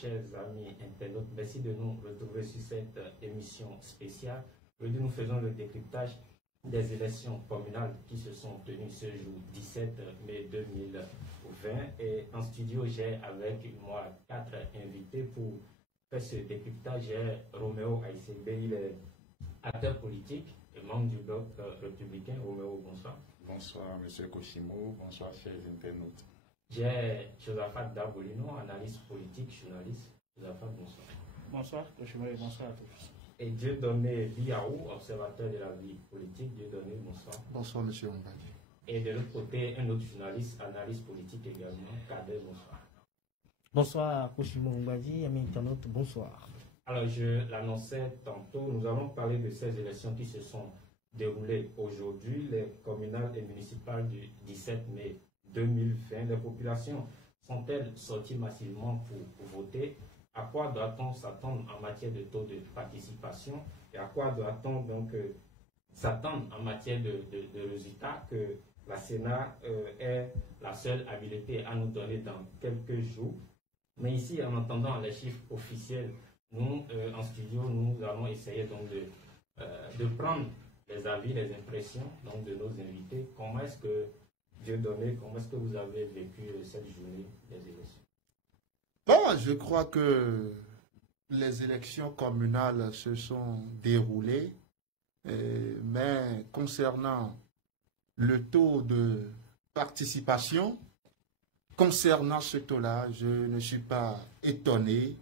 chers amis internautes. Merci de nous retrouver sur cette émission spéciale. Aujourd'hui, nous faisons le décryptage des élections communales qui se sont tenues ce jour 17 mai 2020. Et en studio, j'ai avec moi 4 invités pour faire ce décryptage. J'ai Roméo Aïssébé, il est acteur politique et membre du bloc républicain. Roméo, bonsoir. Bonsoir, M. Koshimo. Bonsoir, chers internautes. J'ai Josaphat Dabolino, analyste politique, journaliste. Josaphat, bonsoir. Bonsoir, Koshimo, et bonsoir à tous. Et Dieudonné Biaou, observateur de la vie politique. Dieudonné, bonsoir. Bonsoir, M. Mbadi. Et de l'autre côté, un autre journaliste, analyste politique également, Kader, bonsoir. Bonsoir, Koshimo Mbadi, amis internautes, bonsoir. Alors, je l'annonçais tantôt, nous allons parler de ces élections qui se sont déroulées aujourd'hui, les communales et municipales du 17 mai 2020. Les populations sont-elles sorties massivement pour voter? À quoi doit-on s'attendre en matière de taux de participation? Et à quoi doit-on donc s'attendre en matière de résultats que la Sénat est la seule habilité à nous donner dans quelques jours? Mais ici, en entendant les chiffres officiels, nous, en studio, nous allons essayer donc de prendre les avis, les impressions donc, de nos invités. Comment est-ce que, Dieudonné, comment est-ce que vous avez vécu cette journée des élections? Bon, je crois que les élections communales se sont déroulées, mais concernant le taux de participation, concernant ce taux-là, je ne suis pas étonné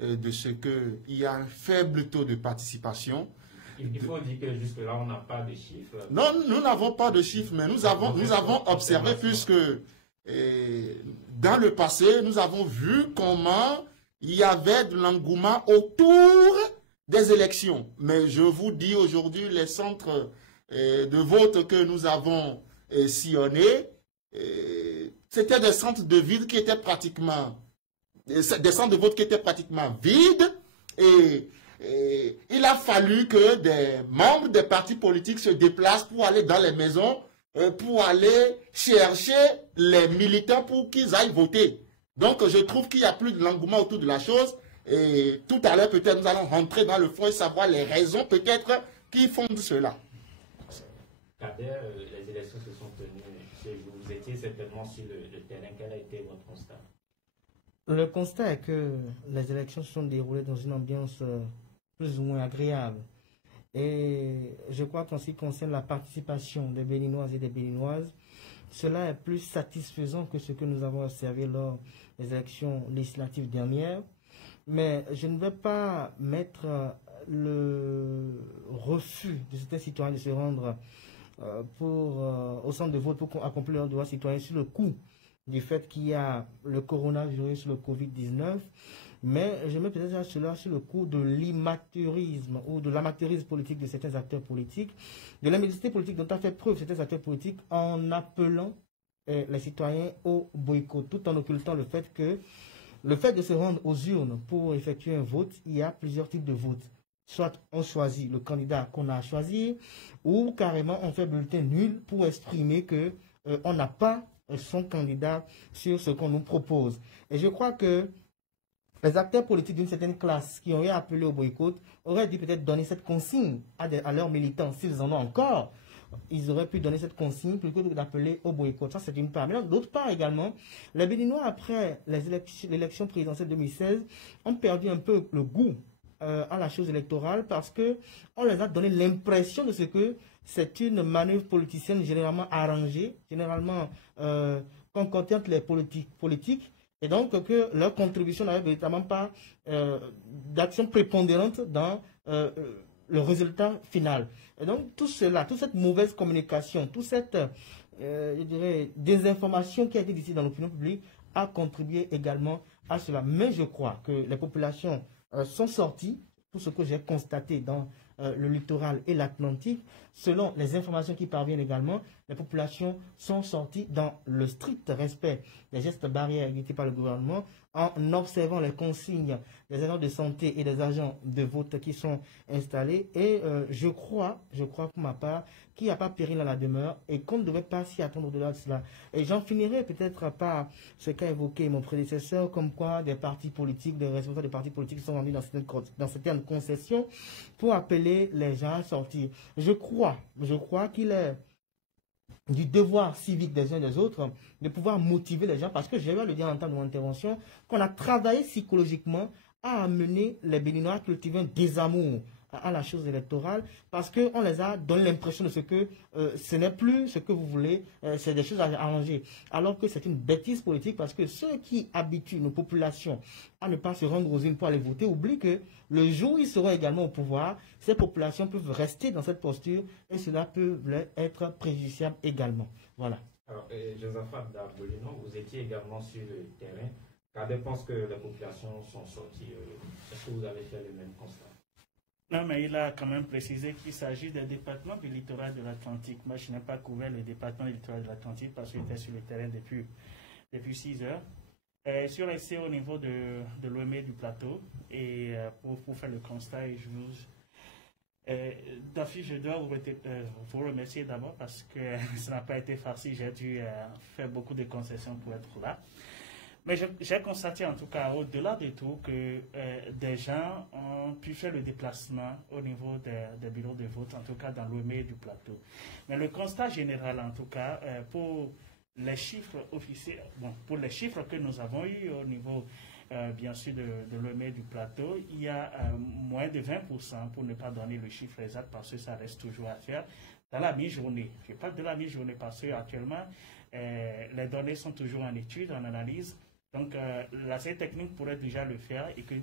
de ce qu'il y a un faible taux de participation. Il faut dire que jusque-là, on n'a pas de chiffres. Non, nous n'avons pas de chiffres, mais nous avons observé, puisque dans le passé, nous avons vu comment il y avait de l'engouement autour des élections. Mais je vous dis aujourd'hui, les centres de vote que nous avons sillonnés, c'était des centres de vote qui étaient pratiquement vides, et il a fallu que des membres des partis politiques se déplacent pour aller dans les maisons, pour aller chercher les militants pour qu'ils aillent voter. Donc je trouve qu'il y a plus de l'engouement autour de la chose, et tout à l'heure peut-être nous allons rentrer dans le fond et savoir les raisons peut-être qui font cela. Kader, les élections se sont tenues chez vous. Vous étiez certainement sur le terrain. Quel a été votre constat? Le constat est que les élections se sont déroulées dans une ambiance plus ou moins agréable. Et je crois qu'en ce qui concerne la participation des Béninoises et des Béninoises, cela est plus satisfaisant que ce que nous avons observé lors des élections législatives dernières. Mais je ne vais pas mettre le refus de certains citoyens de se rendre au centre de vote pour accomplir leurs droits citoyens sur le coup du fait qu'il y a le coronavirus, le Covid-19, mais je mets peut-être cela sur le coup de l'immateurisme ou de l'amateurisme politique de certains acteurs politiques, de l'imbécilité politique dont a fait preuve certains acteurs politiques en appelant les citoyens au boycott, tout en occultant le fait de se rendre aux urnes pour effectuer un vote, il y a plusieurs types de votes. Soit on choisit le candidat qu'on a choisi, ou carrément on fait bulletin nul pour exprimer que on n'a pas son candidat sur ce qu'on nous propose. Et je crois que les acteurs politiques d'une certaine classe qui auraient appelé au boycott auraient dû peut-être donner cette consigne à leurs militants, s'ils en ont encore. Ils auraient pu donner cette consigne plutôt que d'appeler au boycott. Ça, c'est une part. Mais d'autre part également, les Béninois, après l'élection présidentielle 2016, ont perdu un peu le goût à la chose électorale parce qu'on les a donné l'impression de ce que c'est une manœuvre politicienne généralement arrangée, généralement concordante les politiques, et donc que leur contribution n'avait véritablement pas d'action prépondérante dans le résultat final. Et donc tout cela, toute cette mauvaise communication, toute cette je dirais, désinformation qui a été diffusée dans l'opinion publique a contribué également à cela. Mais je crois que les populations sont sorties, tout ce que j'ai constaté dans le littoral et l'Atlantique, selon les informations qui parviennent également, les populations sont sorties dans le strict respect des gestes barrières édictés par le gouvernement, en observant les consignes des agents de santé et des agents de vote qui sont installés. Et je crois pour ma part, qu'il n'y a pas péril à la demeure et qu'on ne devait pas s'y attendre au-delà de cela. Et j'en finirai peut-être par ce qu'a évoqué mon prédécesseur, comme quoi des partis politiques, des responsables des partis politiques sont venus dans certaines concessions pour appeler les gens à sortir. Je crois qu'il est du devoir civique des uns et des autres de pouvoir motiver les gens, parce que je vais le dire en temps de mon intervention, qu'on a travaillé psychologiquement à amener les Béninois à cultiver un désamour à la chose électorale, parce qu'on les a donné l'impression de ce que ce n'est plus ce que vous voulez, c'est des choses à arranger. Alors que c'est une bêtise politique, parce que ceux qui habituent nos populations à ne pas se rendre aux urnes pour aller voter oublient que le jour où ils seront également au pouvoir, ces populations peuvent rester dans cette posture et cela peut être préjudiciable également. Voilà. Alors, Josaphat Darbolino, vous étiez également sur le terrain. Cadet pense que les populations sont sorties. Est-ce que vous avez fait le même constat? Non, mais il a quand même précisé qu'il s'agit des départements du littoral de l'Atlantique. Moi, je n'ai pas couvert le département du littoral de l'Atlantique parce que j'étais sur le terrain depuis 6 heures. Sur l'essai au niveau de l'OME du plateau, et pour faire le constat, Dafi, je dois vous remercier d'abord parce que ça n'a pas été facile. J'ai dû faire beaucoup de concessions pour être là. Mais j'ai constaté en tout cas, au-delà de tout, que des gens ont pu faire le déplacement au niveau des bureaux de vote, en tout cas dans l'OME du plateau. Mais le constat général, en tout cas, pour les chiffres officiels, pour les chiffres que nous avons eus au niveau, bien sûr, de l'OME du plateau, il y a moins de 20%, pour ne pas donner le chiffre exact, parce que ça reste toujours à faire, dans la mi-journée. Je parle de la mi-journée parce qu'actuellement, les données sont toujours en étude, en analyse. Donc, la série technique pourrait déjà le faire et que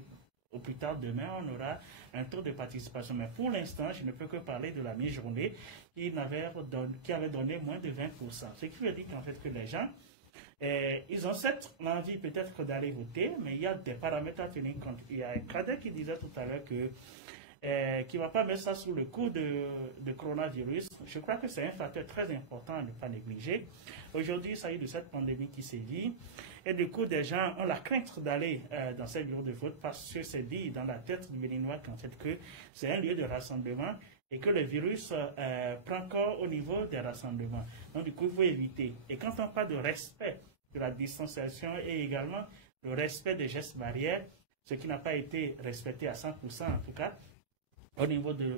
au plus tard demain, on aura un taux de participation. Mais pour l'instant, je ne peux que parler de la mi-journée qui avait donné moins de 20%. Ce qui veut dire qu'en fait que les gens, ils ont cette envie peut-être d'aller voter, mais il y a des paramètres à tenir compte. Il y a un cadet qui disait tout à l'heure que qui ne va pas mettre ça sous le coup de coronavirus. Je crois que c'est un facteur très important à ne pas négliger. Aujourd'hui, il s'agit de cette pandémie qui sévit. Et du coup, des gens ont la crainte d'aller dans ces bureaux de vote parce que c'est dit dans la tête du Béninois qu'en fait que c'est un lieu de rassemblement et que le virus prend corps au niveau des rassemblements. Donc du coup, il faut éviter. Et quand on parle de respect de la distanciation et également le respect des gestes barrières, ce qui n'a pas été respecté à 100% en tout cas, au niveau du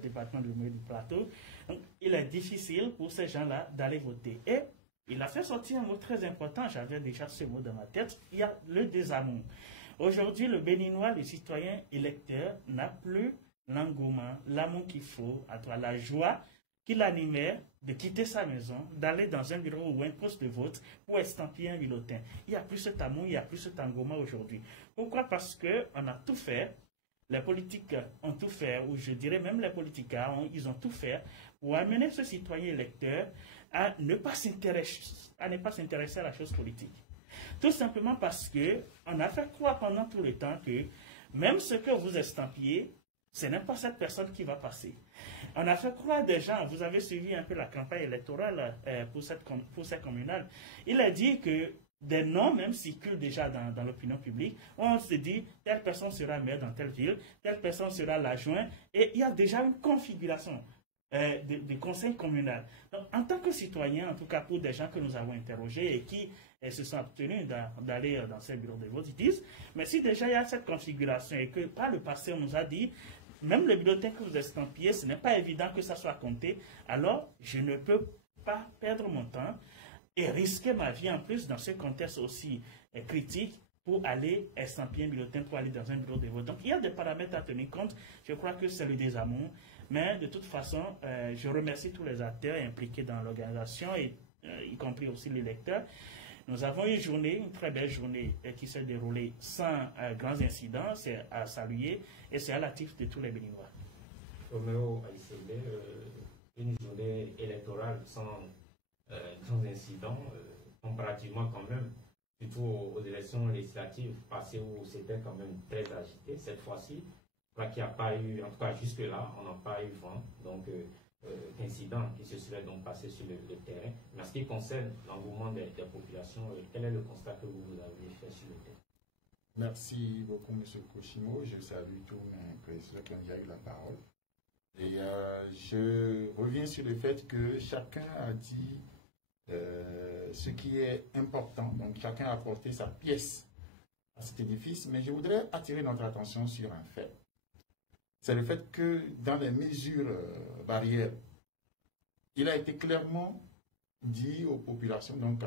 département de l'OME du plateau. Donc, il est difficile pour ces gens-là d'aller voter. Et il a fait sortir un mot très important, j'avais déjà ce mot dans ma tête, il y a le désamour. Aujourd'hui, le Béninois, le citoyen électeur, n'a plus l'engouement, l'amour qu'il faut, à toi, la joie qui l'animait de quitter sa maison, d'aller dans un bureau ou un poste de vote pour estampiller un bulletin. Il n'y a plus cet amour, il n'y a plus cet engouement aujourd'hui. Pourquoi? Parce qu'on a tout fait. Les politiques ont tout fait, ou je dirais même les politiciens, ils ont tout fait pour amener ce citoyen électeur à ne pas s'intéresser à la chose politique. Tout simplement parce qu'on a fait croire pendant tout le temps que même ce que vous estampillez, ce n'est pas cette personne qui va passer. On a fait croire des gens, vous avez suivi un peu la campagne électorale pour cette communale, il a dit que des noms même circulent déjà dans l'opinion publique. On se dit, telle personne sera maire dans telle ville, telle personne sera l'adjoint, et il y a déjà une configuration du conseil communal. Donc, en tant que citoyen, en tout cas pour des gens que nous avons interrogés et qui se sont obtenus d'aller dans ces bureaux de vote, ils disent, mais si déjà il y a cette configuration et que par le passé on nous a dit, même le bulletin que vous estampillez, ce n'est pas évident que ça soit compté, alors je ne peux pas perdre mon temps et risquer ma vie en plus dans ce contexte aussi critique pour aller estampiller un bulletin, pour aller dans un bureau de vote. Donc il y a des paramètres à tenir compte. Je crois que c'est le désamour. Mais de toute façon, je remercie tous les acteurs impliqués dans l'organisation, y compris aussi les lecteurs. Nous avons une très belle journée qui s'est déroulée sans grands incidents. C'est à saluer et c'est à l'actif de tous les Béninois. Roméo Aïssébé, une journée électorale sans grands incidents, comparativement quand même, surtout aux élections législatives passées où c'était quand même très agité. Cette fois-ci, qu'il n'y a pas eu, en tout cas jusque-là, on n'a pas eu vent. Donc d'incidents qui se seraient donc passés sur le terrain. Mais en ce qui concerne l'engouement des populations, quel est le constat que vous avez fait sur le terrain? Merci beaucoup, M. Koshimo. Je salue tous mes présidents qui ont déjà eu la parole. Et je reviens sur le fait que chacun a dit ce qui est important. Donc, chacun a apporté sa pièce à cet édifice. Mais je voudrais attirer notre attention sur un fait. C'est le fait que dans les mesures barrières, il a été clairement dit aux populations, donc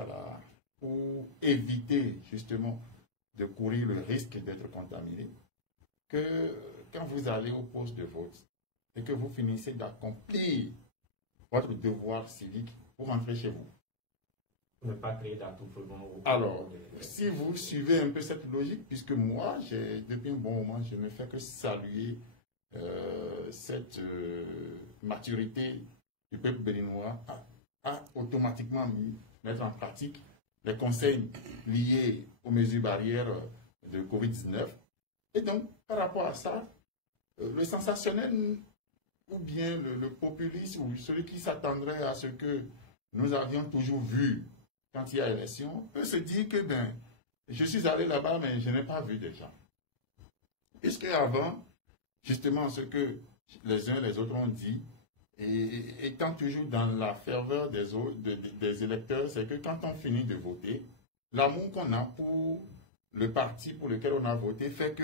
pour éviter justement de courir le risque d'être contaminé, que quand vous allez au poste de vote et que vous finissez d'accomplir votre devoir civique, pour rentrer chez vous. Ne pas créer d'attroupement. Alors, si vous suivez un peu cette logique, puisque moi, depuis un bon moment, je ne fais que saluer cette maturité du peuple béninois à automatiquement mettre en pratique les conseils liés aux mesures barrières de Covid-19. Et donc, par rapport à ça, le sensationnel ou bien le populisme ou celui qui s'attendrait à ce que nous avions toujours vu quand il y a élection peut se dire que je suis allé là-bas mais je n'ai pas vu de gens. Puisque avant, justement, ce que les uns et les autres ont dit, et étant toujours dans la ferveur des électeurs, c'est que quand on finit de voter, l'amour qu'on a pour le parti pour lequel on a voté fait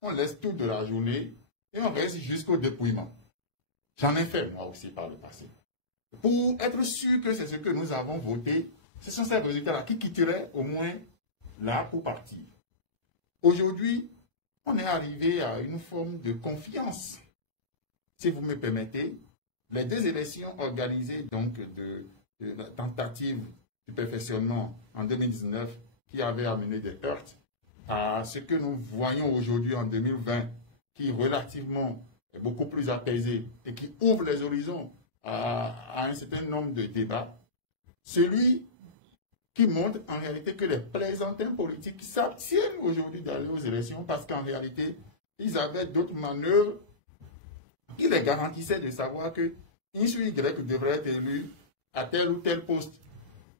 qu'on laisse tout de la journée et on reste jusqu'au dépouillement. J'en ai fait moi aussi par le passé. Pour être sûr que c'est ce que nous avons voté, ce sont ces résultats-là qui quitteraient au moins là pour partir. Aujourd'hui, on est arrivé à une forme de confiance. Si vous me permettez, les deux élections organisées donc de la tentative du perfectionnement en 2019 qui avait amené des pertes à ce que nous voyons aujourd'hui en 2020 qui relativement est beaucoup plus apaisé et qui ouvre les horizons à un certain nombre de débats, celui qui montre en réalité que les plaisantins politiques s'abstiennent aujourd'hui d'aller aux élections parce qu'en réalité, ils avaient d'autres manœuvres qui les garantissaient de savoir que X ou Y devrait être élu à tel ou tel poste.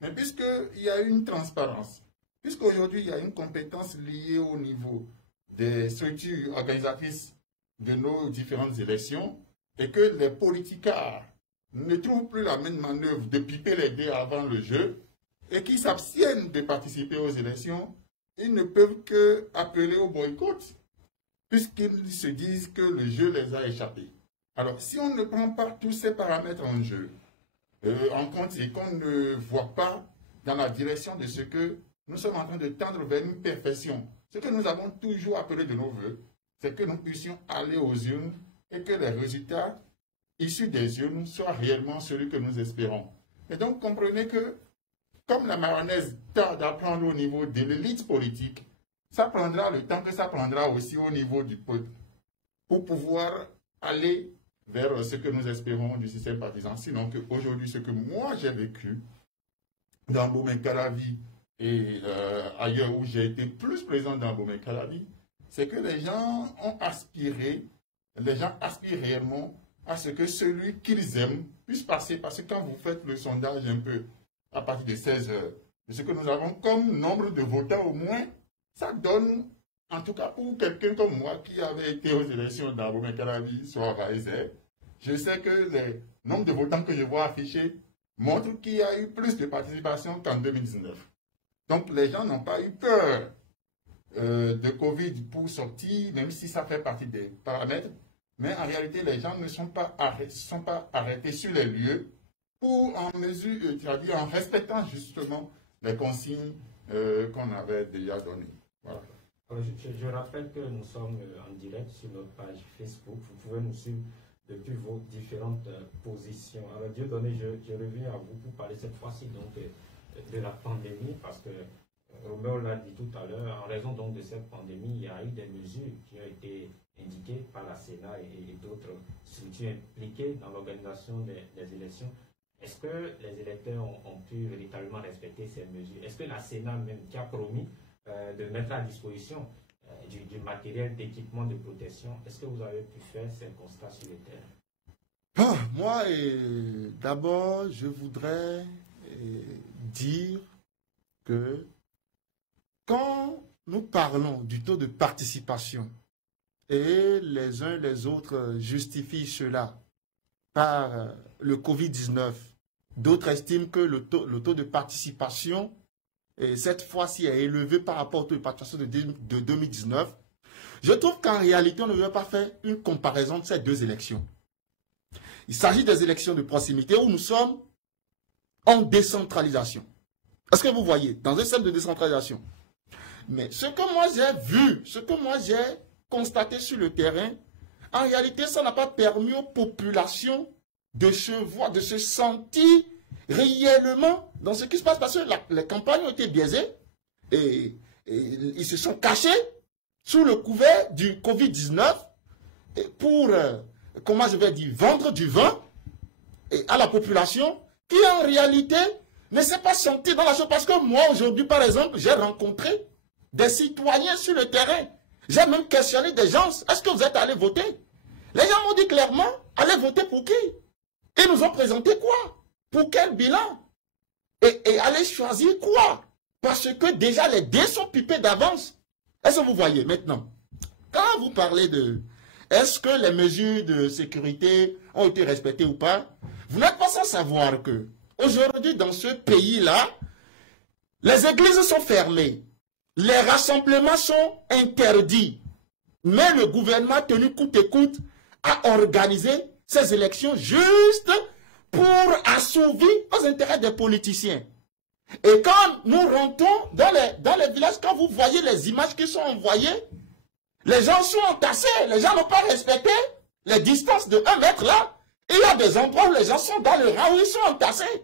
Mais puisqu'il y a une transparence, puisqu'aujourd'hui il y a une compétence liée au niveau des structures organisatrices de nos différentes élections, et que les politicards ne trouvent plus la même manœuvre de piper les dés avant le jeu, et qui s'abstiennent de participer aux élections, ils ne peuvent que appeler au boycott, puisqu'ils se disent que le jeu les a échappés. Alors, si on ne prend pas tous ces paramètres en jeu, en compte et qu'on ne voit pas dans la direction de ce que nous sommes en train de tendre vers une perfection, ce que nous avons toujours appelé de nos voeux, c'est que nous puissions aller aux urnes et que les résultats issus des urnes soient réellement celui que nous espérons. Et donc, comprenez que, comme la mayonnaise tarde à prendre au niveau de l'élite politique, ça prendra le temps que ça prendra aussi au niveau du peuple pour pouvoir aller vers ce que nous espérons du système partisan. Sinon qu'aujourd'hui, ce que moi j'ai vécu dans Bomé-Calavi et ailleurs où j'ai été plus présent dans Bomé-Calavi, c'est que les gens ont aspiré, les gens aspirent réellement à ce que celui qu'ils aiment puisse passer. Parce que quand vous faites le sondage un peu à partir de 16 heures, de ce que nous avons comme nombre de votants au moins, ça donne, en tout cas pour quelqu'un comme moi qui avait été aux élections dans Bomé-Calavi, soit à Raizet, je sais que le nombre de votants que je vois affichés montre qu'il y a eu plus de participation qu'en 2019. Donc les gens n'ont pas eu peur de Covid pour sortir, même si ça fait partie des paramètres, mais en réalité les gens ne sont pas arrêtés sur les lieux pour en mesure, c'est-à-dire en respectant justement les consignes qu'on avait déjà données. Voilà. Je rappelle que nous sommes en direct sur notre page Facebook. Vous pouvez nous suivre depuis vos différentes positions. Alors Dieudonné, je reviens à vous pour parler cette fois-ci donc de la pandémie, parce que Roméo l'a dit tout à l'heure, en raison donc de cette pandémie, il y a eu des mesures qui ont été indiquées par la Sénat et d'autres structures impliquées dans l'organisation des élections. Est-ce que les électeurs ont pu véritablement respecter ces mesures? Est-ce que la Sénat même qui a promis de mettre à disposition du matériel d'équipement de protection, est-ce que vous avez pu faire ces constats sur le terrain? Moi, d'abord, je voudrais dire que quand nous parlons du taux de participation et les uns les autres justifient cela par le Covid-19, d'autres estiment que le taux de participation, cette fois-ci, est élevé par rapport au taux de participation de 2019. Je trouve qu'en réalité, on ne veut pas faire une comparaison de ces deux élections. Il s'agit des élections de proximité où nous sommes en décentralisation. Est-ce que vous voyez? Dans un système de décentralisation. Mais ce que moi j'ai vu, ce que moi j'ai constaté sur le terrain, en réalité, ça n'a pas permis aux populations de se sentir réellement dans ce qui se passe parce que les campagnes ont été biaisées et ils se sont cachés sous le couvert du Covid-19 pour, comment je vais dire, vendre du vin à la population qui en réalité ne s'est pas senti dans la chose. Parce que moi aujourd'hui, par exemple, j'ai rencontré des citoyens sur le terrain. J'ai même questionné des gens. Est-ce que vous êtes allés voter? Les gens m'ont dit clairement, allez voter pour qui? Ils nous ont présenté quoi? Pour quel bilan? Et allez choisir quoi? Parce que déjà les dés sont pipés d'avance. Est-ce que vous voyez maintenant? Quand vous parlez de est-ce que les mesures de sécurité ont été respectées ou pas, vous n'êtes pas sans savoir que aujourd'hui dans ce pays-là, les églises sont fermées. Les rassemblements sont interdits. Mais le gouvernement a tenu coûte et coûte à organiser ces élections juste pour assouvir aux intérêts des politiciens. Et quand nous rentrons dans les villages, quand vous voyez les images qui sont envoyées, les gens sont entassés, les gens n'ont pas respecté les distances de 1 mètre là. Et il y a des endroits où les gens sont dans le rang où ils sont entassés.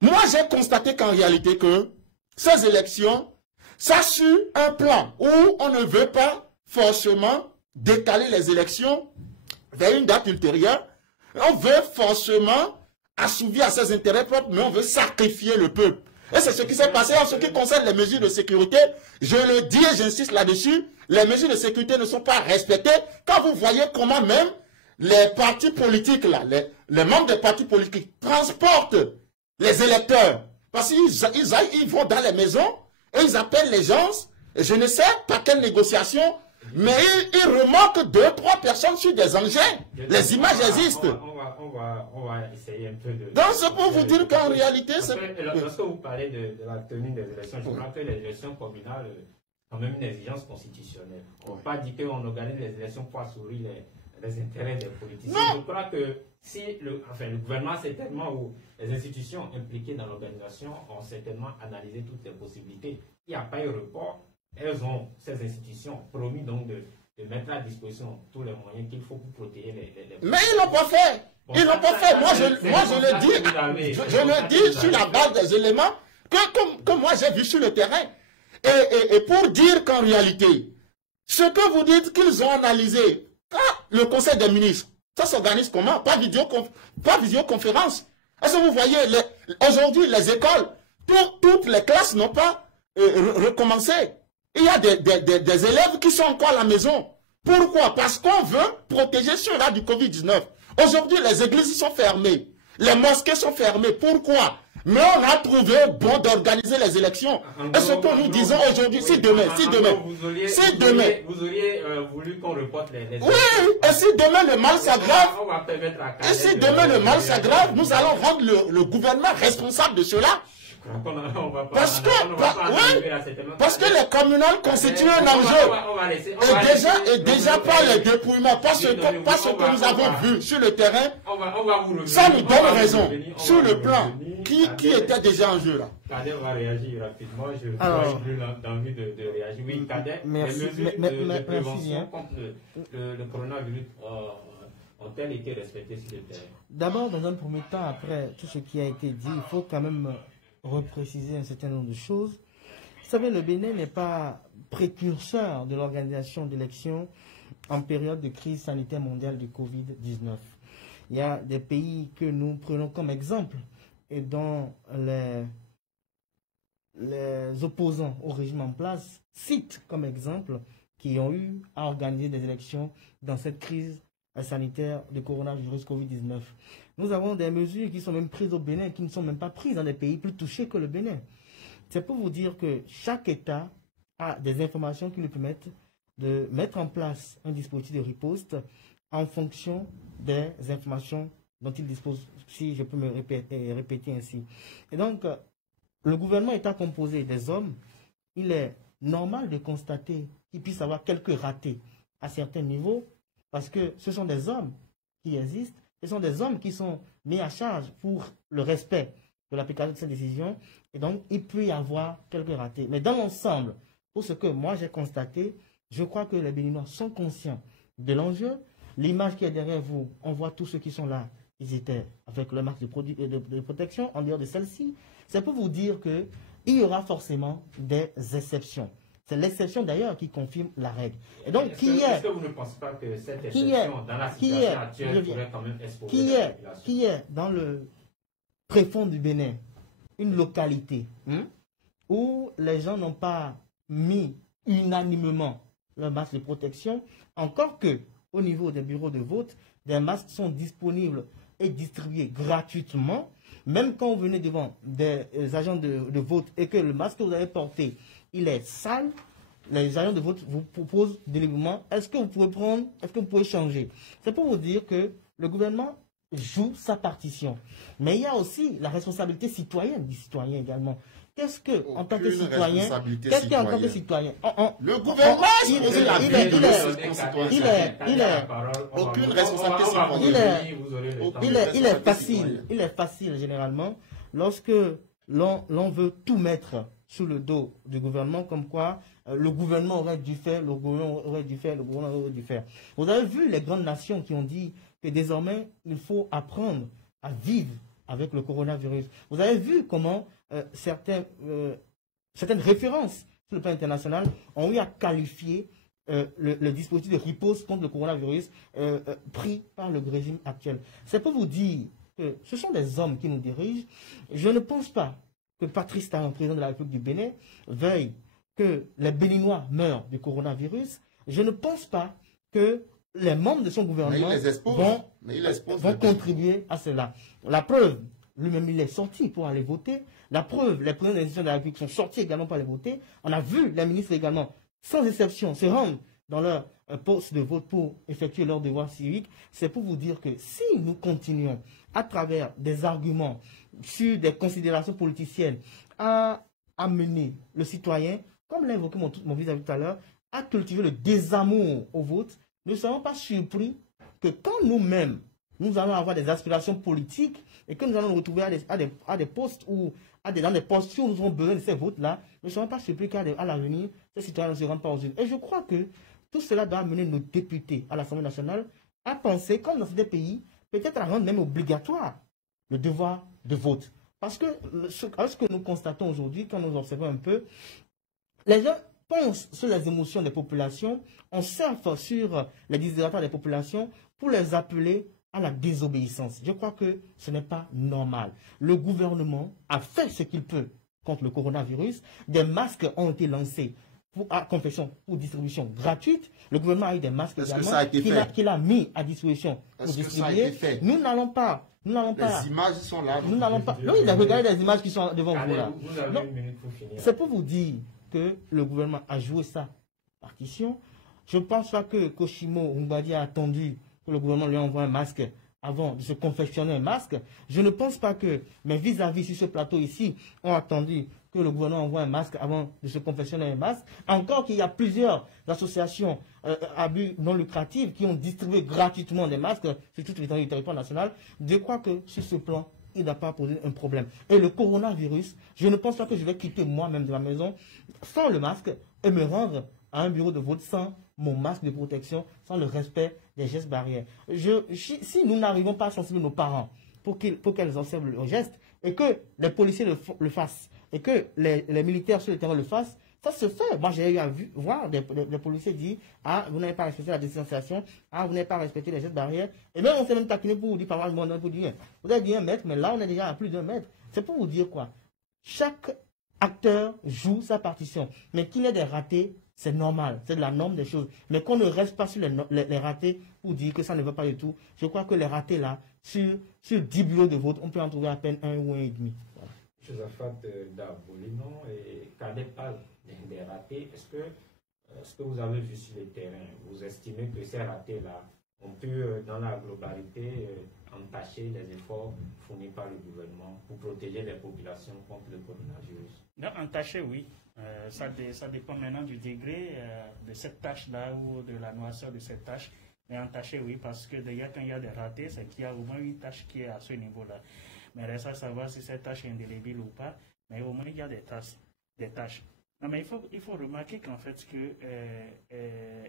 Moi, j'ai constaté qu'en réalité que ces élections, ça suit un plan où on ne veut pas forcément décaler les élections vers une date ultérieure. On veut forcément assouvir à ses intérêts propres, mais on veut sacrifier le peuple. Et c'est ce qui s'est passé en ce qui concerne les mesures de sécurité. Je le dis et j'insiste là-dessus, les mesures de sécurité ne sont pas respectées. Quand vous voyez comment même les partis politiques, là, les membres des partis politiques transportent les électeurs, parce qu'ils vont dans les maisons et ils appellent les gens, et je ne sais pas quelle négociation, mais ils remarquent 2, 3 personnes sur des engins. Les images existent. On va essayer un peu de... Donc c'est pour vous dire qu'en réalité... Lorsque vous parlez de la tenue des élections, je crois que les élections communales ont même une exigence constitutionnelle. On ne peut pas dire qu'on organise les élections pour assouvir les intérêts des politiciens. Non. Je crois que si le gouvernement certainement ou les institutions impliquées dans l'organisation ont certainement analysé toutes les possibilités. Il n'y a pas eu report. Elles ont, ces institutions, promis donc de mettre à disposition tous les moyens qu'il faut pour protéger les... Mais ils ne l'ont pas fait. Ils n'ont pas fait. Moi, je le dis sur la base des éléments que moi j'ai vu sur le terrain. Et pour dire qu'en réalité, ce que vous dites qu'ils ont analysé, le Conseil des ministres, ça s'organise comment? Pas visioconférence. Est-ce que vous voyez, aujourd'hui, les écoles, toutes les classes n'ont pas recommencé. Il y a des élèves qui sont encore à la maison. Pourquoi? Parce qu'on veut protéger ceux-là du Covid-19. Aujourd'hui, les églises sont fermées. Les mosquées sont fermées. Pourquoi? Mais on a trouvé bon d'organiser les élections. Et ce que nous disons aujourd'hui, si demain, vous auriez voulu qu'on reporte les oui, et si demain le mal s'aggrave, nous allons rendre le gouvernement responsable de cela. Parce que les communales constituent un enjeu. Et déjà par les dépouillements, pas ce que nous avons vu sur le terrain, ça nous donne raison sur le plan qui était déjà en jeu là. Cadet va réagir rapidement. Je n'ai plus envie de réagir. Oui, Cadet, les mesures de prévention contre le coronavirus ont-elles été respectées sur le terrain? D'abord, dans un premier temps, après tout ce qui a été dit, il faut quand même repréciser un certain nombre de choses. Vous savez, le Bénin n'est pas précurseur de l'organisation d'élections en période de crise sanitaire mondiale du Covid-19. Il y a des pays que nous prenons comme exemple et dont les opposants au régime en place citent comme exemple qui ont eu à organiser des élections dans cette crise sanitaire de coronavirus Covid-19. Nous avons des mesures qui sont même prises au Bénin, qui ne sont même pas prises dans des pays plus touchés que le Bénin. C'est pour vous dire que chaque État a des informations qui lui permettent de mettre en place un dispositif de riposte en fonction des informations dont il dispose, si je peux me répéter ainsi. Et donc, le gouvernement étant composé des hommes, il est normal de constater qu'il puisse avoir quelques ratés à certains niveaux, parce que ce sont des hommes qui existent, ce sont des hommes qui sont mis à charge pour le respect de l'application de ces décisions, et donc il peut y avoir quelques ratés. Mais dans l'ensemble, pour ce que moi j'ai constaté, je crois que les Béninois sont conscients de l'enjeu. L'image qui est derrière vous, on voit tous ceux qui sont là, ils étaient avec le masque de protection, en dehors de celle-ci. C'est pour vous dire qu'il y aura forcément des exceptions. C'est l'exception d'ailleurs qui confirme la règle. Et donc, est-ce que vous ne pensez pas que cette exception, dans la situation actuelle, pourrait quand même exposer la population? Qui est dans le préfond du Bénin, une localité où les gens n'ont pas mis unanimement le masque de protection, encore que au niveau des bureaux de vote, des masques sont disponibles et distribués gratuitement, même quand vous venez devant des agents de vote et que le masque que vous avez porté, il est sale, les agents de vote vous proposent délibérément, est-ce que vous pouvez prendre, est-ce que vous pouvez changer? C'est pour vous dire que le gouvernement joue sa partition. Mais il y a aussi la responsabilité citoyenne du citoyen également. Qu'est-ce que, en tant que citoyen, qu'est-ce qu'en tant que citoyen? Le gouvernement, aucune responsabilité citoyenne. Il est facile généralement lorsque l'on veut tout mettre sous le dos du gouvernement, comme quoi le gouvernement aurait dû faire, le gouvernement aurait dû faire, le gouvernement aurait dû faire. Vous avez vu les grandes nations qui ont dit que désormais, il faut apprendre à vivre avec le coronavirus. Vous avez vu comment certaines références sur le plan international ont eu à qualifier le dispositif de riposte contre le coronavirus pris par le régime actuel. C'est pour vous dire que ce sont des hommes qui nous dirigent. Je ne pense pas que Patrice Talon, président de la République du Bénin, veuille que les Béninois meurent du coronavirus. Je ne pense pas que les membres de son gouvernement vont contribuer à cela. La preuve, lui-même, il est sorti pour aller voter. La preuve, les présidents des institutions de la République sont sortis également pour aller voter. On a vu les ministres également, sans exception, se rendre dans leur poste de vote pour effectuer leur devoir civique. C'est pour vous dire que si nous continuons à travers des arguments sur des considérations politiciennes à amener le citoyen, comme l'a évoqué mon vis-à-vis tout à l'heure, à cultiver le désamour au vote, ne serons pas surpris que quand nous-mêmes, nous allons avoir des aspirations politiques et que nous allons nous retrouver à des postes ou dans des postures où nous aurons besoin de ces votes-là, ne serons pas surpris qu'à l'avenir, ces citoyens ne se rendent pas aux urnes. Et je crois que tout cela doit amener nos députés à l'Assemblée nationale à penser, comme dans ces pays, peut-être à rendre même obligatoire le devoir de vote. Parce que ce que nous constatons aujourd'hui, quand nous observons un peu, les gens pensent sur les émotions des populations, on surfe sur les désiratoires des populations pour les appeler à la désobéissance. Je crois que ce n'est pas normal. Le gouvernement a fait ce qu'il peut contre le coronavirus. Des masques ont été lancés à confection pour distribution gratuite. Le gouvernement a eu des masques qu'il a mis à disposition pour distribuer. Nous n'allons pas. Les images sont là. Nous n'allons pas. Oui, regardez les images qui sont devant vous là. Vous avez une minute pour finir. C'est pour vous dire que le gouvernement a joué sa partition. Je ne pense pas que Koshimo Mbadi a attendu que le gouvernement lui envoie un masque avant de se confectionner un masque. Je ne pense pas que mes vis-à-vis sur ce plateau ici ont attendu que le gouvernement envoie un masque avant de se confectionner un masque. Encore qu'il y a plusieurs associations à but non lucratif qui ont distribué gratuitement des masques sur toute l'étendue du territoire national. Je crois que sur ce plan, il n'a pas posé un problème. Et le coronavirus, je ne pense pas que je vais quitter moi-même de la maison sans le masque et me rendre à un bureau de vote sans mon masque de protection, sans le respect des gestes barrières. Si nous n'arrivons pas à sensibiliser nos parents pour qu'elles observent le geste et que les policiers le fassent et que les militaires sur le terrain le fassent, ça se fait. Moi, j'ai eu à voir des policiers dire « Ah, vous n'avez pas respecté la distanciation. Ah, vous n'avez pas respecté les gestes barrières. » Et même on s'est même taquiné pour vous dire « Par exemple, pour dire, vous avez dit 1 mètre, mais là, on est déjà à plus d'1 mètre. » C'est pour vous dire quoi? Chaque acteur joue sa partition. Mais qu'il y ait des ratés, c'est normal, c'est de la norme des choses. Mais qu'on ne reste pas sur les ratés pour dire que ça ne va pas du tout. Je crois que les ratés là, sur 10 bureaux de vote, on peut en trouver à peine 1 ou 1,5. Voilà. Josaphat Dabolino et Cadet parle des ratés. Est-ce que vous avez vu sur le terrain, vous estimez que ces ratés-là, on peut, dans la globalité, entacher les efforts fournis par le gouvernement pour protéger les populations contre le coronavirus? Non, entacher, oui. Ça dépend maintenant du degré de cette tâche-là ou de la noirceur de cette tâche. Mais entacher, oui, parce que d'ailleurs, quand il y a des ratés, c'est qu'il y a au moins une tâche qui est à ce niveau-là. Mais reste à savoir si cette tâche est indélébile ou pas. Mais au moins, il y a des tâches. Non, mais il faut remarquer qu'en fait,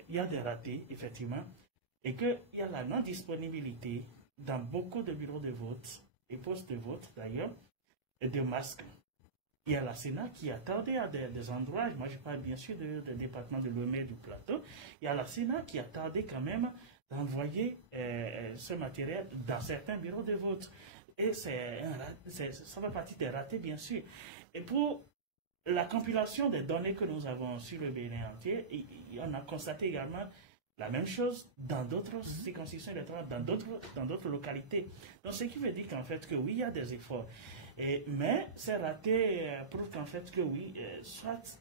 il y a des ratés, effectivement, et qu'il y a la non-disponibilité dans beaucoup de bureaux de vote et postes de vote, d'ailleurs, de masques. Il y a la Sénat qui a tardé à des endroits, moi je parle bien sûr du département de Lomé du Plateau, il y a la Sénat qui a tardé quand même d'envoyer ce matériel dans certains bureaux de vote. Et ça fait partie des ratés, bien sûr. Et pour la compilation des données que nous avons sur le Bénin entier, on a constaté également la même chose dans d'autres circonscriptions électorales, dans d'autres localités. Donc, ce qui veut dire qu'en fait, que oui, il y a des efforts. Mais ces ratés prouvent qu'en fait, que oui, soit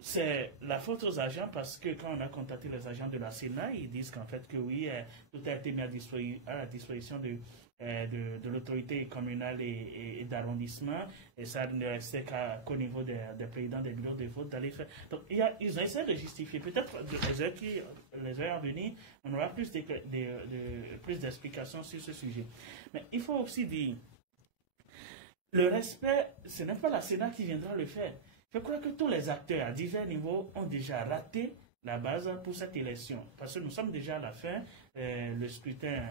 c'est la faute aux agents, parce que quand on a contacté les agents de la Sénat, ils disent qu'en fait, que oui, tout a été mis à la disposition de l'autorité communale et d'arrondissement, et ça ne restait qu'au niveau des présidents des bureaux de vote d'aller faire. Donc, ils ont essayé de justifier. Peut-être les heures à venir, on aura plus d'explications sur ce sujet. Mais il faut aussi dire, le respect, ce n'est pas la Sénat qui viendra le faire. Je crois que tous les acteurs à divers niveaux ont déjà raté la base pour cette élection. Parce que nous sommes déjà à la fin, le scrutin,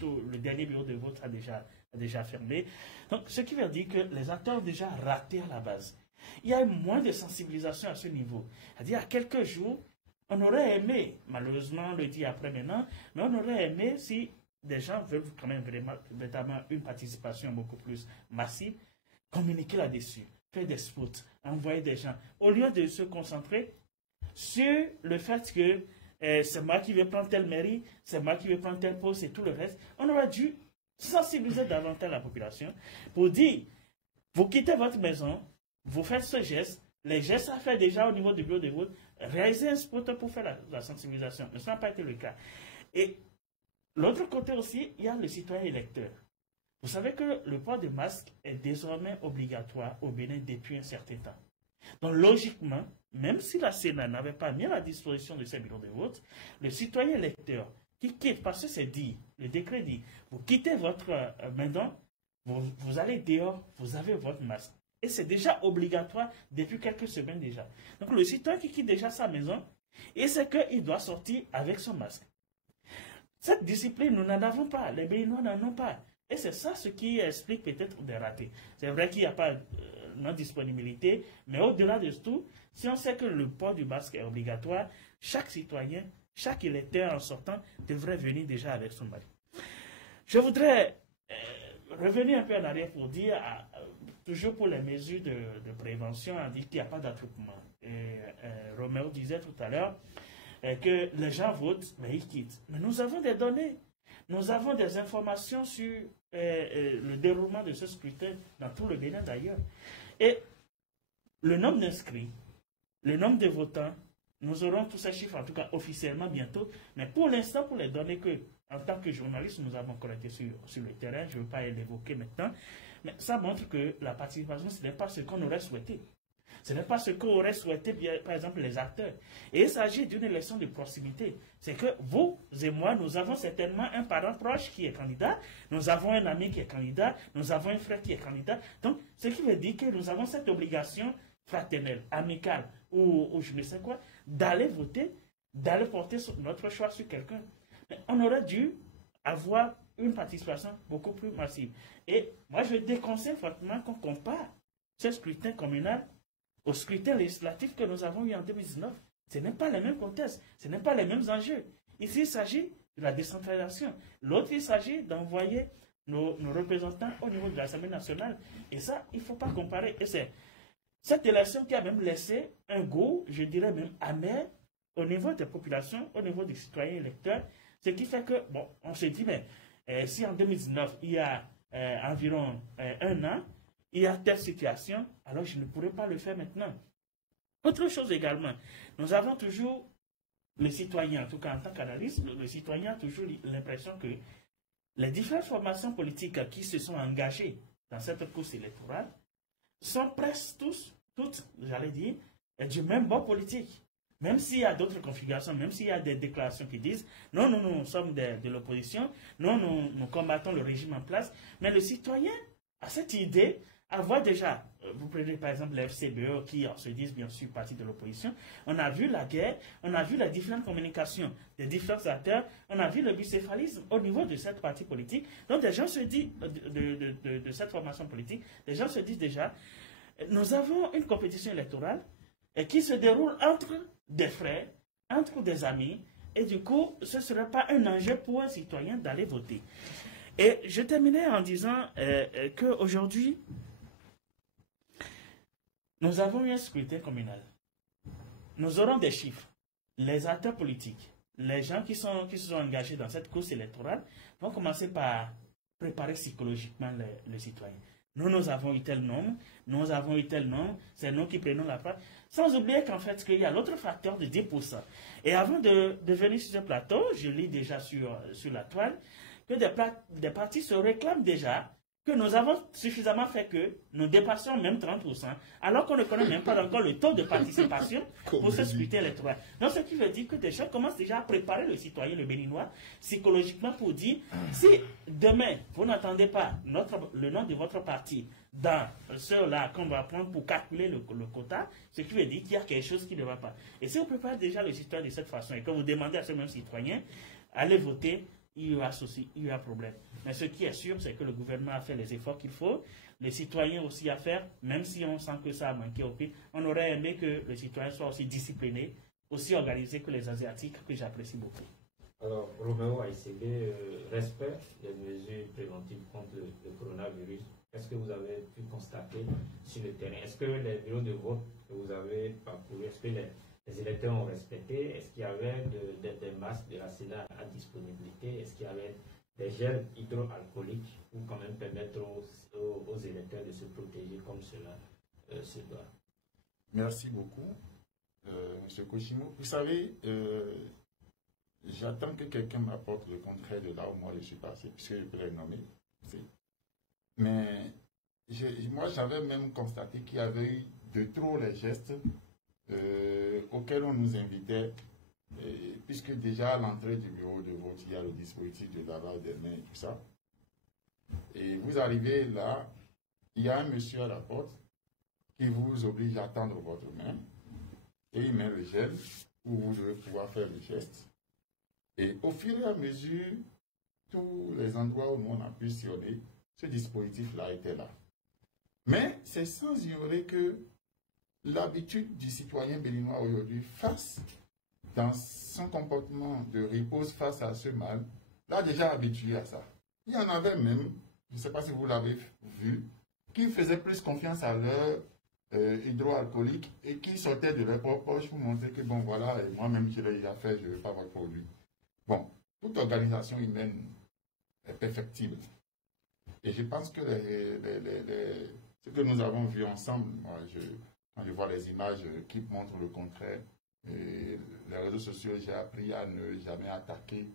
le dernier bureau de vote a déjà fermé. Donc, ce qui veut dire que les acteurs ont déjà raté à la base. Il y a moins de sensibilisation à ce niveau. C'est-à-dire, à quelques jours, on aurait aimé, malheureusement, on le dit après maintenant, mais on aurait aimé si des gens veulent quand même véritablement une participation beaucoup plus massive, communiquer là-dessus, faire des spots, envoyer des gens, au lieu de se concentrer sur le fait que c'est moi qui vais prendre telle mairie, c'est moi qui vais prendre tel poste et tout le reste. On aurait dû sensibiliser davantage la population pour dire, vous quittez votre maison, vous faites ce geste, les gestes à faire déjà au niveau du bureau de vote, réaliser un spot pour faire la sensibilisation. Mais ça n'a pas été le cas. Et l'autre côté aussi, il y a le citoyen électeur. Vous savez que le port de masque est désormais obligatoire au Bénin depuis un certain temps. Donc logiquement, même si la Sénat n'avait pas mis à la disposition de ces bureaux de vote, le citoyen électeur qui quitte, parce que c'est dit, le décret dit, vous quittez votre maison, vous allez dehors, vous avez votre masque. Et c'est déjà obligatoire depuis quelques semaines déjà. Donc le citoyen qui quitte déjà sa maison, et c'est qu'il doit sortir avec son masque. Cette discipline, nous n'en avons pas, les Béninois n'en ont pas. Et c'est ça ce qui explique peut-être des ratés. C'est vrai qu'il n'y a pas non-disponibilité, mais au-delà de tout, si on sait que le port du masque est obligatoire, chaque citoyen, chaque électeur en sortant devrait venir déjà avec son masque. Je voudrais revenir un peu en arrière pour dire, toujours pour les mesures de prévention, on dit qu'il n'y a pas d'attroupement. Roméo disait tout à l'heure que les gens votent, mais ils quittent. Mais nous avons des données. Nous avons des informations sur le déroulement de ce scrutin dans tout le Bénin d'ailleurs. Et le nombre d'inscrits, le nombre de votants, nous aurons tous ces chiffres, en tout cas officiellement bientôt. Mais pour l'instant, pour les données que, en tant que journaliste, nous avons collectées sur le terrain, je ne veux pas l'évoquer maintenant, mais ça montre que la participation, ce n'est pas ce qu'on aurait souhaité. Ce n'est pas ce qu'auraient souhaité, par exemple, les acteurs. Et il s'agit d'une élection de proximité. C'est que vous et moi, nous avons certainement un parent proche qui est candidat, nous avons un ami qui est candidat, nous avons un frère qui est candidat. Donc, ce qui veut dire que nous avons cette obligation fraternelle, amicale, ou je ne sais quoi, d'aller voter, d'aller porter notre choix sur quelqu'un. Mais on aurait dû avoir une participation beaucoup plus massive. Et moi, je déconseille fortement qu'on compare ce scrutin communal au scrutin législatif que nous avons eu en 2019. Ce n'est pas les mêmes contextes, ce n'est pas les mêmes enjeux. Ici, il s'agit de la décentralisation. L'autre, il s'agit d'envoyer nos représentants au niveau de l'Assemblée nationale. Et ça, il ne faut pas comparer. Et Cette élection qui a même laissé un goût, je dirais même amer, au niveau des populations, au niveau des citoyens électeurs, ce qui fait que, bon, on se dit, mais si en 2019, il y a environ un an, il y a telle situation, alors je ne pourrais pas le faire maintenant. Autre chose également, nous avons toujours, le citoyen, en tout cas en tant qu'analyste, le citoyen a toujours l'impression que les différentes formations politiques qui se sont engagées dans cette course électorale sont presque toutes, j'allais dire, du même bord politique. Même s'il y a d'autres configurations, même s'il y a des déclarations qui disent non, nous sommes de l'opposition, non, nous combattons le régime en place, mais le citoyen a cette idée, à voir déjà, vous prenez par exemple les FCBE qui se disent bien sûr partie de l'opposition, on a vu la guerre, on a vu les différentes communications des différents acteurs, on a vu le bicéphalisme au niveau de cette partie politique. Donc des gens se disent, de cette formation politique, des gens se disent déjà, nous avons une compétition électorale qui se déroule entre des frères, entre des amis, et du coup, ce ne serait pas un enjeu pour un citoyen d'aller voter. Et je terminais en disant qu'aujourd'hui, nous avons eu un scrutin communal. Nous aurons des chiffres. Les acteurs politiques, les gens qui se sont engagés dans cette course électorale vont commencer par préparer psychologiquement le citoyen. Nous avons eu tel nombre, nous avons eu tel nombre, c'est nous qui prenons la part. Sans oublier qu'en fait, qu'il y a l'autre facteur de 10%. Et avant de venir sur ce plateau, je lis déjà sur la toile, que des partis se réclament déjà que nous avons suffisamment fait que nous dépassions même 30%, alors qu'on ne connaît même pas encore le taux de participation pour ce scrutin électoral. Donc, ce qui veut dire que des gens commencent déjà à préparer le citoyen, le Béninois, psychologiquement pour dire, si demain, vous n'entendez pas le nom de votre parti dans ceux-là qu'on va prendre pour calculer le quota, ce qui veut dire qu'il y a quelque chose qui ne va pas. Et si vous préparez déjà le citoyen de cette façon et que vous demandez à ce même citoyen, allez voter, il y aura souci, il y aura problème. Mais ce qui est sûr, c'est que le gouvernement a fait les efforts qu'il faut, les citoyens aussi à faire, même si on sent que ça a manqué au pied. On aurait aimé que les citoyens soient aussi disciplinés, aussi organisés que les Asiatiques, que j'apprécie beaucoup. Alors, Roméo AICB respecte les mesures préventives contre le coronavirus. Est-ce que vous avez pu constater sur le terrain? Est-ce que les bureaux de vote que vous avez parcourus, est-ce que les électeurs ont respecté? Est-ce qu'il y avait des masques de la SIDA à disponibilité? Est-ce qu'il y avait des gels hydroalcooliques pour quand même permettre aux électeurs de se protéger comme cela se doit? Merci beaucoup, M. Koshimo. Vous savez, j'attends que quelqu'un m'apporte le contraire de là où moi je suis passé, puisque je peux les nommer. Mais moi, j'avais même constaté qu'il y avait eu de trop les gestes auxquels on nous invitait, puisque déjà à l'entrée du bureau de vote, il y a le dispositif de lavage des mains et tout ça. Et vous arrivez là, il y a un monsieur à la porte qui vous oblige à tendre votre main et il met le gel où vous devez pouvoir faire le geste. Et au fur et à mesure, tous les endroits où on a pu sillonner, ce dispositif-là était là. Mais c'est sans ignorer que l'habitude du citoyen béninois aujourd'hui face dans son comportement de riposte face à ce mal, l'a déjà habitué à ça. Il y en avait même, je ne sais pas si vous l'avez vu, qui faisaient plus confiance à leur hydroalcoolique et qui sortaient de leur propre poche pour montrer que bon voilà, moi-même je l'ai déjà fait, je ne veux pas votre produit. Bon, toute organisation humaine est perfectible. Et je pense que ce que nous avons vu ensemble, moi, quand je vois les images qui montrent le contraire, et les réseaux sociaux, j'ai appris à ne jamais attaquer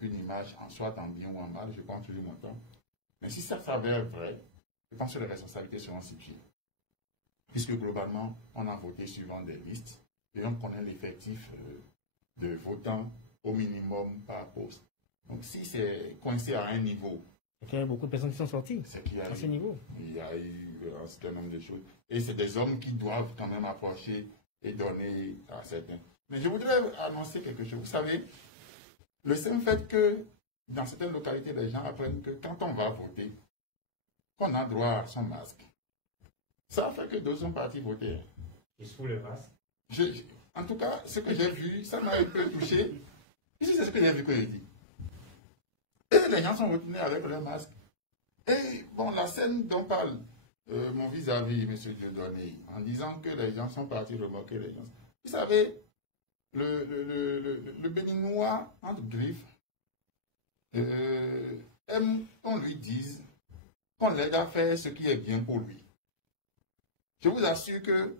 une image, soit en bien ou en mal, je prends toujours mon temps. Mais si ça s'avère vrai, je pense que les responsabilités seront situées. Puisque globalement, on a voté suivant des listes et on connaît l'effectif de votants au minimum par poste. Donc si c'est coincé à un niveau, il y a beaucoup de personnes qui sont sorties à ce niveau. Il y a eu un certain nombre de choses. Et c'est des hommes qui doivent quand même approcher et donner à certains. Mais je voudrais annoncer quelque chose. Vous savez, le simple fait que dans certaines localités, les gens apprennent que quand on va voter, qu'on a droit à son masque. Ça fait que d'autres sont partis voter. Et sous le masque? En tout cas, ce que j'ai vu, ça m'a un peu touché. Ici, c'est ce que j'ai vu que j'ai dit. Et les gens sont retournés avec leur masque. Et bon, la scène dont parle mon vis-à-vis, M. Dieudonné, en disant que les gens sont partis remorquer les gens. Vous savez, le Béninois, entre griffes, aime qu'on lui dise qu'on l'aide à faire ce qui est bien pour lui. Je vous assure que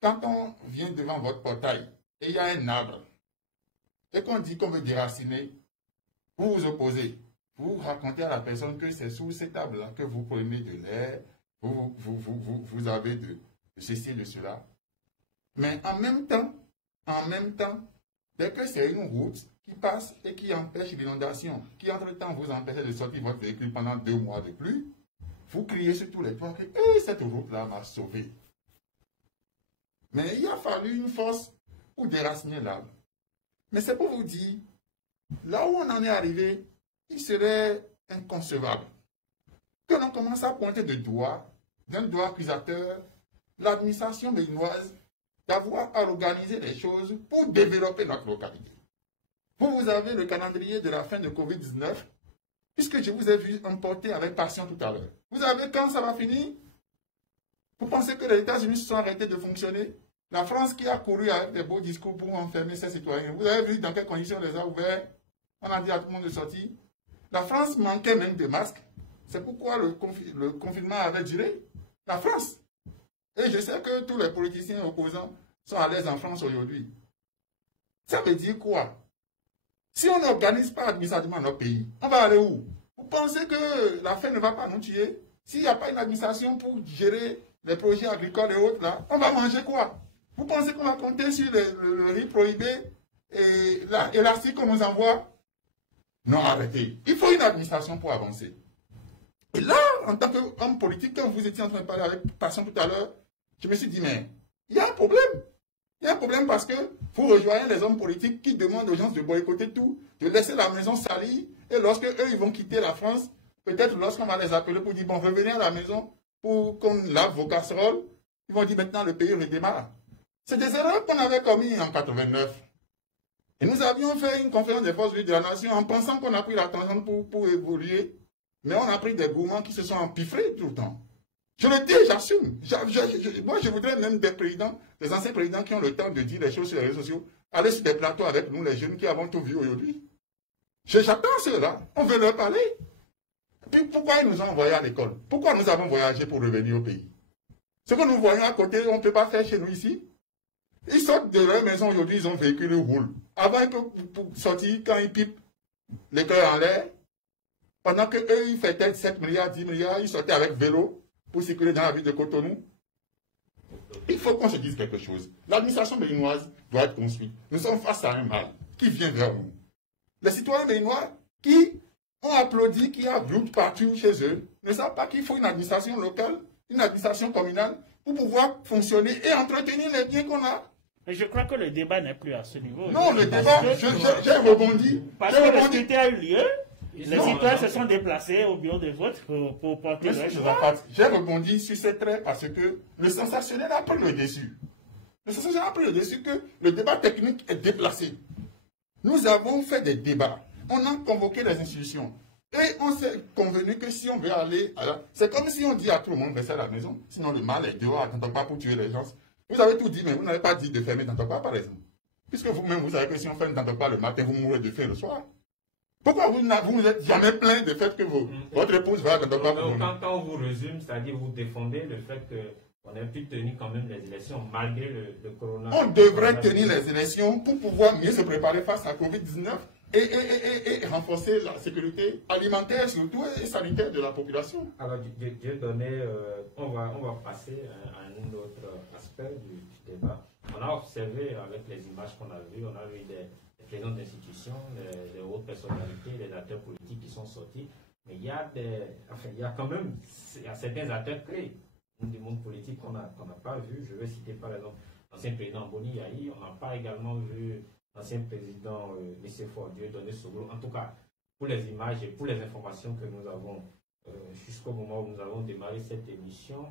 quand on vient devant votre portail et il y a un arbre et qu'on dit qu'on veut déraciner, vous vous opposez. Vous racontez à la personne que c'est sous cet arbre-là que vous prenez de l'air, vous avez de ceci, de cela. Mais en même temps, dès que c'est une route qui passe et qui empêche l'inondation, qui entre-temps vous empêche de sortir votre véhicule pendant 2 mois de pluie, vous criez sur tous les toits que cette route-là m'a sauvé. Mais il a fallu une force pour déraciner l'arbre. Mais c'est pour vous dire, là où on en est arrivé, il serait inconcevable que l'on commence à pointer d'un doigt accusateur, l'administration béninoise d'avoir à organiser les choses pour développer notre localité. Vous avez le calendrier de la fin de Covid-19, puisque je vous ai vu emporter avec passion tout à l'heure. Vous savez quand ça va finir? Vous pensez que les États-Unis se sont arrêtés de fonctionner? La France qui a couru avec des beaux discours pour enfermer ses citoyens. Vous avez vu dans quelles conditions on les a ouverts? On a dit à tout le monde de sortir. La France manquait même de masques. C'est pourquoi le confinement avait duré. La France. Et je sais que tous les politiciens opposants sont à l'aise en France aujourd'hui. Ça veut dire quoi? Si on n'organise pas administrativement notre pays, on va aller où? Vous pensez que la faim ne va pas nous tuer? S'il n'y a pas une administration pour gérer les projets agricoles et autres, là, on va manger quoi? Vous pensez qu'on va compter sur le riz prohibé et l'élastique qu'on nous envoie? Non, arrêtez. Il faut une administration pour avancer. Et là, en tant qu'homme politique, quand vous étiez en train de parler avec passion tout à l'heure, je me suis dit, mais il y a un problème. Il y a un problème parce que vous rejoignez les hommes politiques qui demandent aux gens de boycotter tout, de laisser la maison salie, et lorsque eux, ils vont quitter la France, peut-être lorsqu'on va les appeler pour dire, bon, revenez à la maison pour qu'on lave vos casseroles, ils vont dire, maintenant, le pays redémarre. C'est des erreurs qu'on avait commises en 89. Et nous avions fait une conférence des forces vives de la nation en pensant qu'on a pris la tangente pour évoluer, mais on a pris des gourmands qui se sont empiffrés tout le temps. Je le dis, j'assume. Moi, je voudrais même des présidents, des anciens présidents qui ont le temps de dire les choses sur les réseaux sociaux, aller sur des plateaux avec nous, les jeunes qui avons tout vu aujourd'hui. J'attends ceux-là. On veut leur parler. Puis pourquoi ils nous ont envoyés à l'école? Pourquoi nous avons voyagé pour revenir au pays? Ce que nous voyons à côté, on ne peut pas faire chez nous ici. Ils sortent de leur maison aujourd'hui, ils ont véhicule, ils roulent. Avant que pour sortir, quand ils pipent les cœurs en l'air, pendant qu'eux, ils fêtaient 7 milliards, 10 milliards, ils sortaient avec vélo pour circuler dans la ville de Cotonou. Il faut qu'on se dise quelque chose. L'administration béninoise doit être construite. Nous sommes face à un mal qui vient vers nous. Les citoyens béninois qui ont applaudi, qui applaudissent partout chez eux, ne savent pas qu'il faut une administration locale, une administration communale, pour pouvoir fonctionner et entretenir les biens qu'on a. Mais je crois que le débat n'est plus à ce niveau. Non, le débat, j'ai rebondi. Parce que le scrutin a eu lieu, les citoyens se sont déplacés au bureau de vote pour porter leur choix. J'ai rebondi sur ces traits parce que le sensationnel a pris le dessus. Le sensationnel a pris le dessus que le débat technique est déplacé. Nous avons fait des débats. On a convoqué les institutions. Et on s'est convenu que si on veut aller à la... C'est comme si on dit à tout le monde de rester à la maison. Sinon le mal est dehors, n'attendons pas pour tuer les gens. Vous avez tout dit, mais vous n'avez pas dit de fermer Tantokwa, par exemple. Puisque vous-même, vous savez que si on ferme Tantokwa le matin, vous mourrez de faim le soir. Pourquoi vous n'êtes jamais plaint de fait que votre épouse va à Tantokwa pour quand on vous résume, c'est-à-dire vous défendez le fait qu'on ait pu tenir quand même les élections malgré le coronavirus. On devrait tenir les élections pour pouvoir mieux se préparer face à Covid-19 et renforcer la sécurité alimentaire surtout et sanitaire de la population. Alors, Dieu donné, on va passer à un autre aspect du débat. On a observé avec les images qu'on a vues, on a vu des présidents d'institutions, les hautes personnalités, les acteurs politiques qui sont sortis. Mais il y a quand même certains acteurs clés du monde politique qu'on n'a pas vu. Je vais citer par exemple l'ancien président Boni Yahi. On n'a pas également vu l'ancien président M. Fordieu donner Soglo. En tout cas, pour les images et pour les informations que nous avons jusqu'au moment où nous avons démarré cette émission,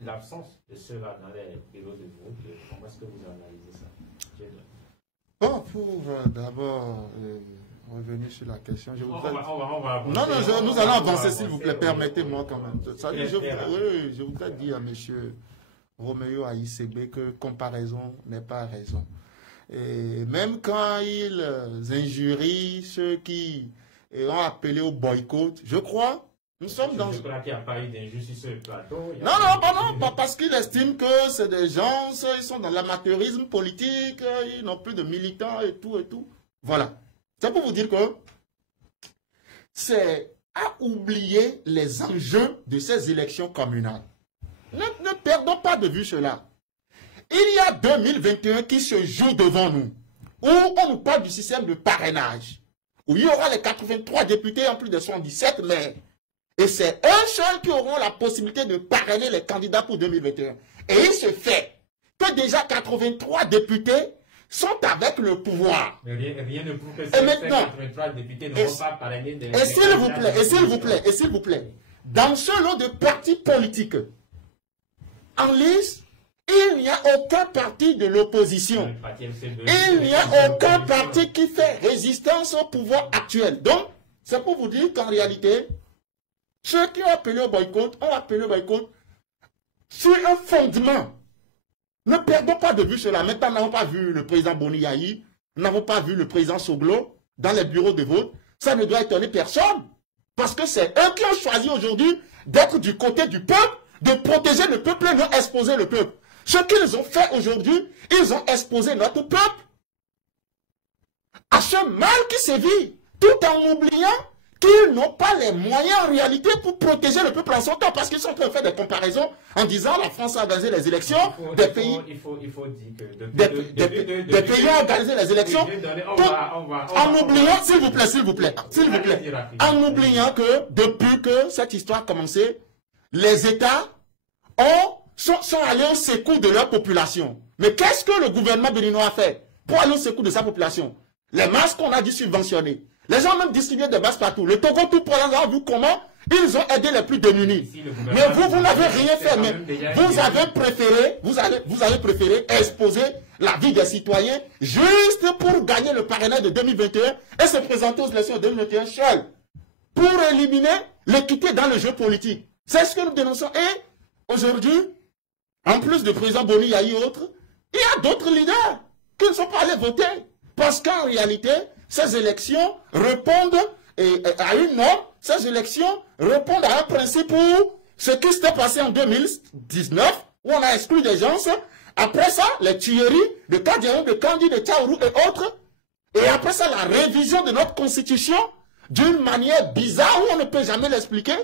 l'absence de cela dans les bureaux de vote, comment est-ce que vous analysez ça? Bon, pour d'abord revenir sur la question, je voudrais... Nous allons avancer, s'il vous plaît, permettez-moi quand même. Je voudrais dire à M. Roméo Aïssébé que comparaison n'est pas raison. Et même quand ils injurient ceux qui ont appelé au boycott, je crois, nous sommes dans... Je crois qu'il n'y a pas eu d'injustice sur le plateau. Non, pas parce qu'ils estiment que c'est des gens, ils sont dans l'amateurisme politique, ils n'ont plus de militants et tout et tout. Voilà. C'est pour vous dire que c'est à oublier les enjeux de ces élections communales. Ne perdons pas de vue cela. Il y a 2021 qui se joue devant nous, où on nous parle du système de parrainage, où il y aura les 83 députés en plus de 77 maires. Et c'est eux seuls qui auront la possibilité de parrainer les candidats pour 2021. Et il se fait que déjà 83 députés sont avec le pouvoir. Mais rien ne prouve que ces 83 députés ne vont pas parrainer des... Et s'il vous plaît, dans ce lot de partis politiques, en lice, il n'y a aucun parti de l'opposition. Il n'y a aucun parti qui fait résistance au pouvoir actuel. Donc, c'est pour vous dire qu'en réalité, ceux qui ont appelé au boycott ont appelé au boycott sur un fondement. Ne perdons pas de vue cela. Maintenant, nous n'avons pas vu le président Boni Yahi, nous n'avons pas vu le président Soglo dans les bureaux de vote. Ça ne doit étonner personne. Parce que c'est eux qui ont choisi aujourd'hui d'être du côté du peuple, de protéger le peuple et non exposer le peuple. Ce qu'ils ont fait aujourd'hui, ils ont exposé notre peuple à ce mal qui sévit, tout en oubliant qu'ils n'ont pas les moyens en réalité pour protéger le peuple en son temps, parce qu'ils sont en train de faire des comparaisons en disant la France a organisé les élections, des pays ont organisé les élections, en oubliant, s'il vous plaît, en oubliant que depuis que cette histoire a commencé, les États sont allés au secours de leur population. Mais qu'est-ce que le gouvernement béninois a fait pour aller au secours de sa population? Les masques qu'on a dit subventionnés. Les gens ont même distribué des masques partout. Le Togo, tout pour l'instant, a vu comment ils ont aidé les plus démunis. Mais vous n'avez rien fait. Mais vous avez préféré exposer la vie des citoyens juste pour gagner le parrainage de 2021 et se présenter aux élections de 2021 seul. Pour éliminer l'équité dans le jeu politique. C'est ce que nous dénonçons. Et aujourd'hui, en plus du président Boni Yahi et autres, il y a d'autres leaders qui ne sont pas allés voter. Parce qu'en réalité, ces élections répondent à une norme, ces élections répondent à un principe où ce qui s'était passé en 2019, où on a exclu des gens, après ça, les tueries de Kadiaou, de Kandi, de Tchaourou et autres, et après ça, la révision de notre constitution d'une manière bizarre où on ne peut jamais l'expliquer.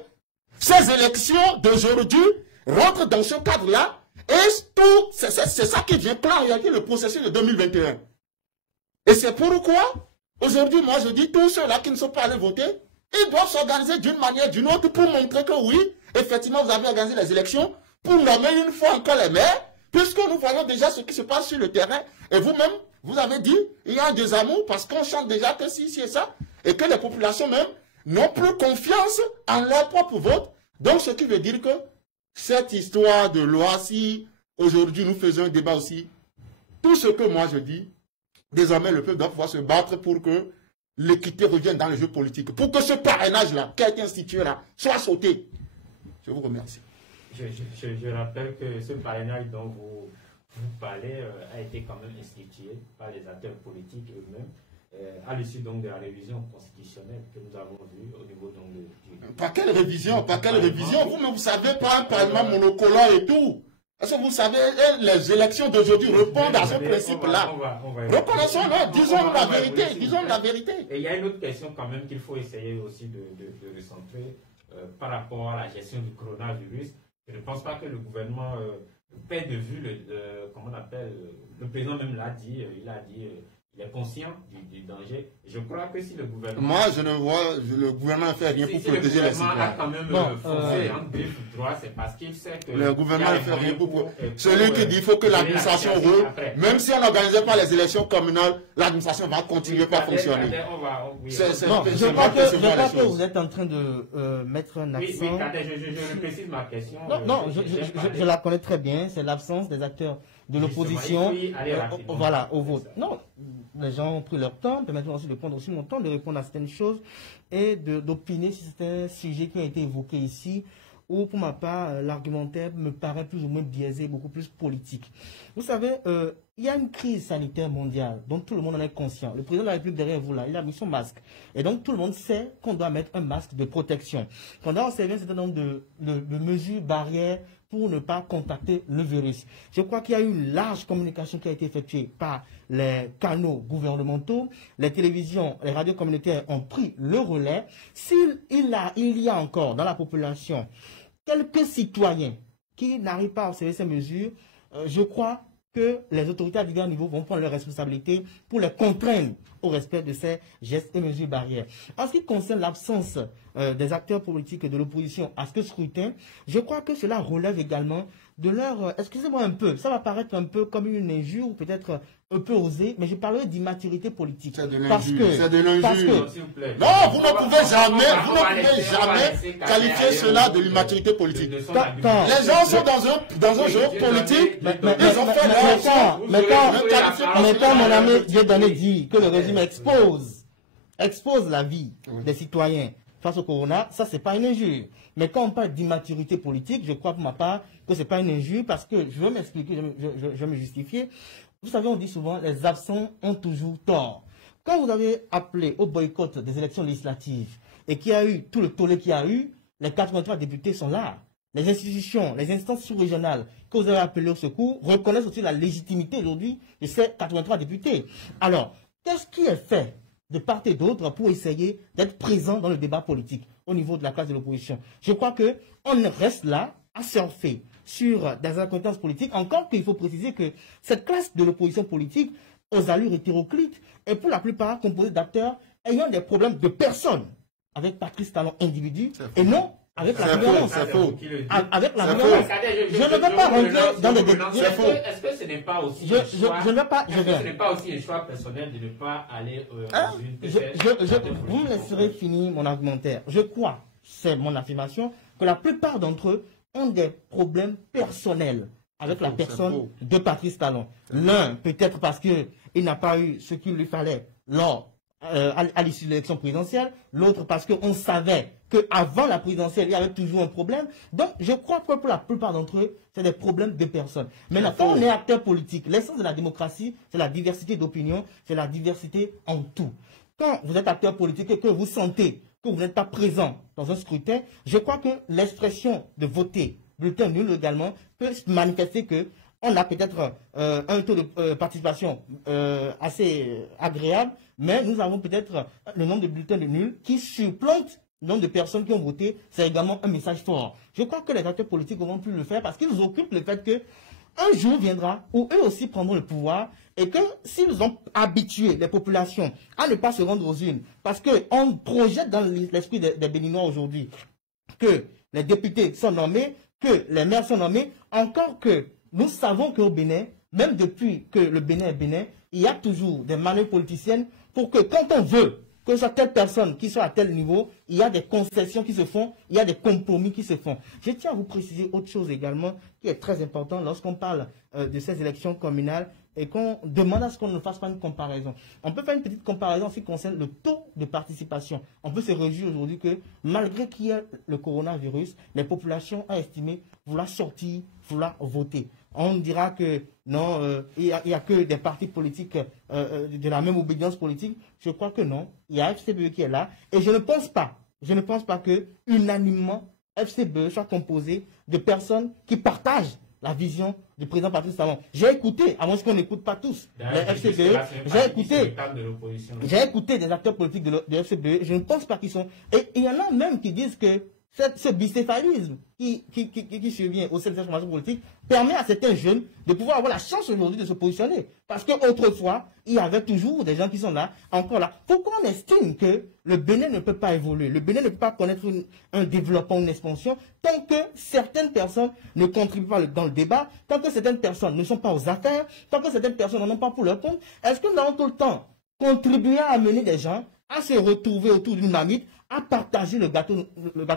Ces élections d'aujourd'hui rentrent dans ce cadre-là, et tout, c'est ça qui vient clore en réalité le processus de 2021. Et c'est pourquoi, aujourd'hui, moi je dis, tous ceux-là qui ne sont pas allés voter, ils doivent s'organiser d'une manière ou d'une autre pour montrer que oui, effectivement, vous avez organisé les élections, pour nommer une fois encore les maires, puisque nous voyons déjà ce qui se passe sur le terrain. Et vous-même, vous avez dit, il y a un désamour parce qu'on chante déjà que si et ça, et que les populations même n'ont plus confiance en leur propre vote. Donc, ce qui veut dire que cette histoire de loi, si aujourd'hui nous faisons un débat aussi, tout ce que moi je dis, désormais le peuple doit pouvoir se battre pour que l'équité revienne dans le jeu politique, pour que ce parrainage-là, qui a été institué là, soit sauté. Je vous remercie. Je rappelle que ce parrainage dont vous parlez a été quand même institué par les acteurs politiques eux-mêmes, à l'issue donc de la révision constitutionnelle que nous avons vue au niveau donc du... Par quelle révision? Par quelle révision? Vous savez pas un parlement monocolore et tout. Est-ce que vous savez, les élections d'aujourd'hui répondent à ce principe-là? Reconnaissons-le, disons la vérité, disons la vérité. Et il y a une autre question quand même qu'il faut essayer aussi de recentrer par rapport à la gestion du coronavirus. Je ne pense pas que le gouvernement perd de vue comment on appelle, le président même l'a dit, il est conscient du danger. Je crois que si le gouvernement... Moi, je ne vois, le gouvernement ne fait rien pour protéger les citoyens. Le gouvernement a quand même forcé en griffe droit, c'est parce qu'il sait que... Le gouvernement ne fait rien pour... Celui qui dit qu'il faut que l'administration roule, même si on n'organisait pas les élections communales, l'administration va continuer à fonctionner. Je crois que vous êtes en train de mettre un accent... Oui, je précise ma question. Non, je la connais très bien, c'est l'absence des acteurs de l'opposition, voilà, au vote. Non, les gens ont pris leur temps, permettez-moi aussi de prendre aussi mon temps, de répondre à certaines choses et d'opiner sur certains sujets qui ont été évoqués ici, où pour ma part, l'argumentaire me paraît plus ou moins biaisé, beaucoup plus politique. Vous savez, il y a une crise sanitaire mondiale dont tout le monde en est conscient. Le président de la République derrière vous là, il a mis son masque. Et donc tout le monde sait qu'on doit mettre un masque de protection. Qu'on doit observer un certain nombre de mesures barrières pour ne pas contacter le virus. Je crois qu'il y a eu une large communication qui a été effectuée par les canaux gouvernementaux. Les télévisions, les radios communautaires ont pris le relais. S'il y a encore dans la population quelques citoyens qui n'arrivent pas à observer ces mesures, je crois que les autorités à divers niveaux vont prendre leurs responsabilités pour les contraindre au respect de ces gestes et mesures barrières. En ce qui concerne l'absence des acteurs politiques et de l'opposition à ce scrutin, je crois que cela relève également de leur... excusez-moi un peu, ça va paraître un peu comme une injure ou peut-être un peu osé, mais je parlerai d'immaturité politique. C'est de l'injure. C'est de l'injure. Non, vous ne pouvez jamais qualifier cela de l'immaturité politique. Les gens sont dans un jeu politique, ils ont fait leur... Mais quand mon ami Dieudonné dit que le régime expose la vie des citoyens face au corona, ça c'est pas une injure. Mais quand on parle d'immaturité politique, je crois pour ma part que c'est pas une injure parce que je veux m'expliquer, je vais me justifier. Vous savez, on dit souvent les absents ont toujours tort. Quand vous avez appelé au boycott des élections législatives et qu'il y a eu tout le tollé qu'il y a eu, les 83 députés sont là. Les institutions, les instances sous-régionales que vous avez appelées au secours reconnaissent aussi la légitimité aujourd'hui de ces 83 députés. Alors, qu'est-ce qui est fait de part et d'autre pour essayer d'être présent dans le débat politique au niveau de la classe de l'opposition? Je crois qu'on reste là à surfer sur des incohérences politiques, encore qu'il faut préciser que cette classe de l'opposition politique, aux allures hétéroclites, est pour la plupart composée d'acteurs ayant des problèmes de personnes, avec Patrice Talon individu, et non avec la violence. C'est faux. Avec la violence. Je ne vais pas rentrer dans les détails. Est-ce que ce n'est pas aussi un choix personnel de ne pas aller vous me laisserez finir mon argumentaire. Je crois, c'est mon affirmation, que la plupart d'entre eux ont des problèmes personnels avec la personne de Patrice Talon. L'un, peut-être parce qu'il n'a pas eu ce qu'il lui fallait à l'issue de l'élection présidentielle. L'autre parce qu'on savait qu'avant la présidentielle, il y avait toujours un problème. Donc, je crois que pour la plupart d'entre eux, c'est des problèmes de personnes. Maintenant, quand on est acteur politique, l'essence de la démocratie, c'est la diversité d'opinion, c'est la diversité en tout. Quand vous êtes acteur politique et que vous sentez que vous n'êtes pas présent dans un scrutin, je crois que l'expression de voter bulletin nul également peut manifester qu'on a peut-être un taux de participation assez agréable, mais nous avons peut-être le nombre de bulletins de nul qui surplombe le nombre de personnes qui ont voté. C'est également un message fort. Je crois que les acteurs politiques ne vont plus le faire parce qu'ils occupent le fait qu'un jour viendra où eux aussi prendront le pouvoir et que s'ils ont habitué les populations à ne pas se rendre aux urnes, parce qu'on projette dans l'esprit des Béninois aujourd'hui que les députés sont nommés, que les maires sont nommés, encore que nous savons qu'au Bénin, même depuis que le Bénin est Bénin, il y a toujours des manœuvres politiciennes pour que quand on veut que ce soit telle personne qui soit à tel niveau, il y a des concessions qui se font, il y a des compromis qui se font. Je tiens à vous préciser autre chose également qui est très important lorsqu'on parle de ces élections communales et qu'on demande à ce qu'on ne fasse pas une comparaison. On peut faire une petite comparaison en ce qui concerne le taux de participation. On peut se réjouir aujourd'hui que malgré qu'il y ait le coronavirus, les populations ont estimé vouloir sortir, vouloir voter. On dira que non, il n'y a que des partis politiques de la même obédience politique. Je crois que non. Il y a FCBE qui est là. Et je ne pense pas que unanimement FCBE soit composé de personnes qui partagent la vision du président Patrice Talon. J'ai écouté, à moins qu'on n'écoute pas tous, les FCBE, j'ai écouté des acteurs politiques de FCBE, je ne pense pas qu'ils sont... Et il y en a même qui disent que ce bicéphalisme qui survient au sein de cette formation politique permet à certains jeunes de pouvoir avoir la chance aujourd'hui de se positionner. Parce qu'autrefois, il y avait toujours des gens qui sont là, encore là. Pourquoi on estime que le Bénin ne peut pas évoluer? Le Bénin ne peut pas connaître un développement, une expansion, tant que certaines personnes ne contribuent pas dans le débat, tant que certaines personnes ne sont pas aux affaires, tant que certaines personnes n'en ont pas pour leur compte. Est-ce que nous allons tout le temps contribuer à amener des gens à se retrouver autour d'une marmite, à partager le gâteau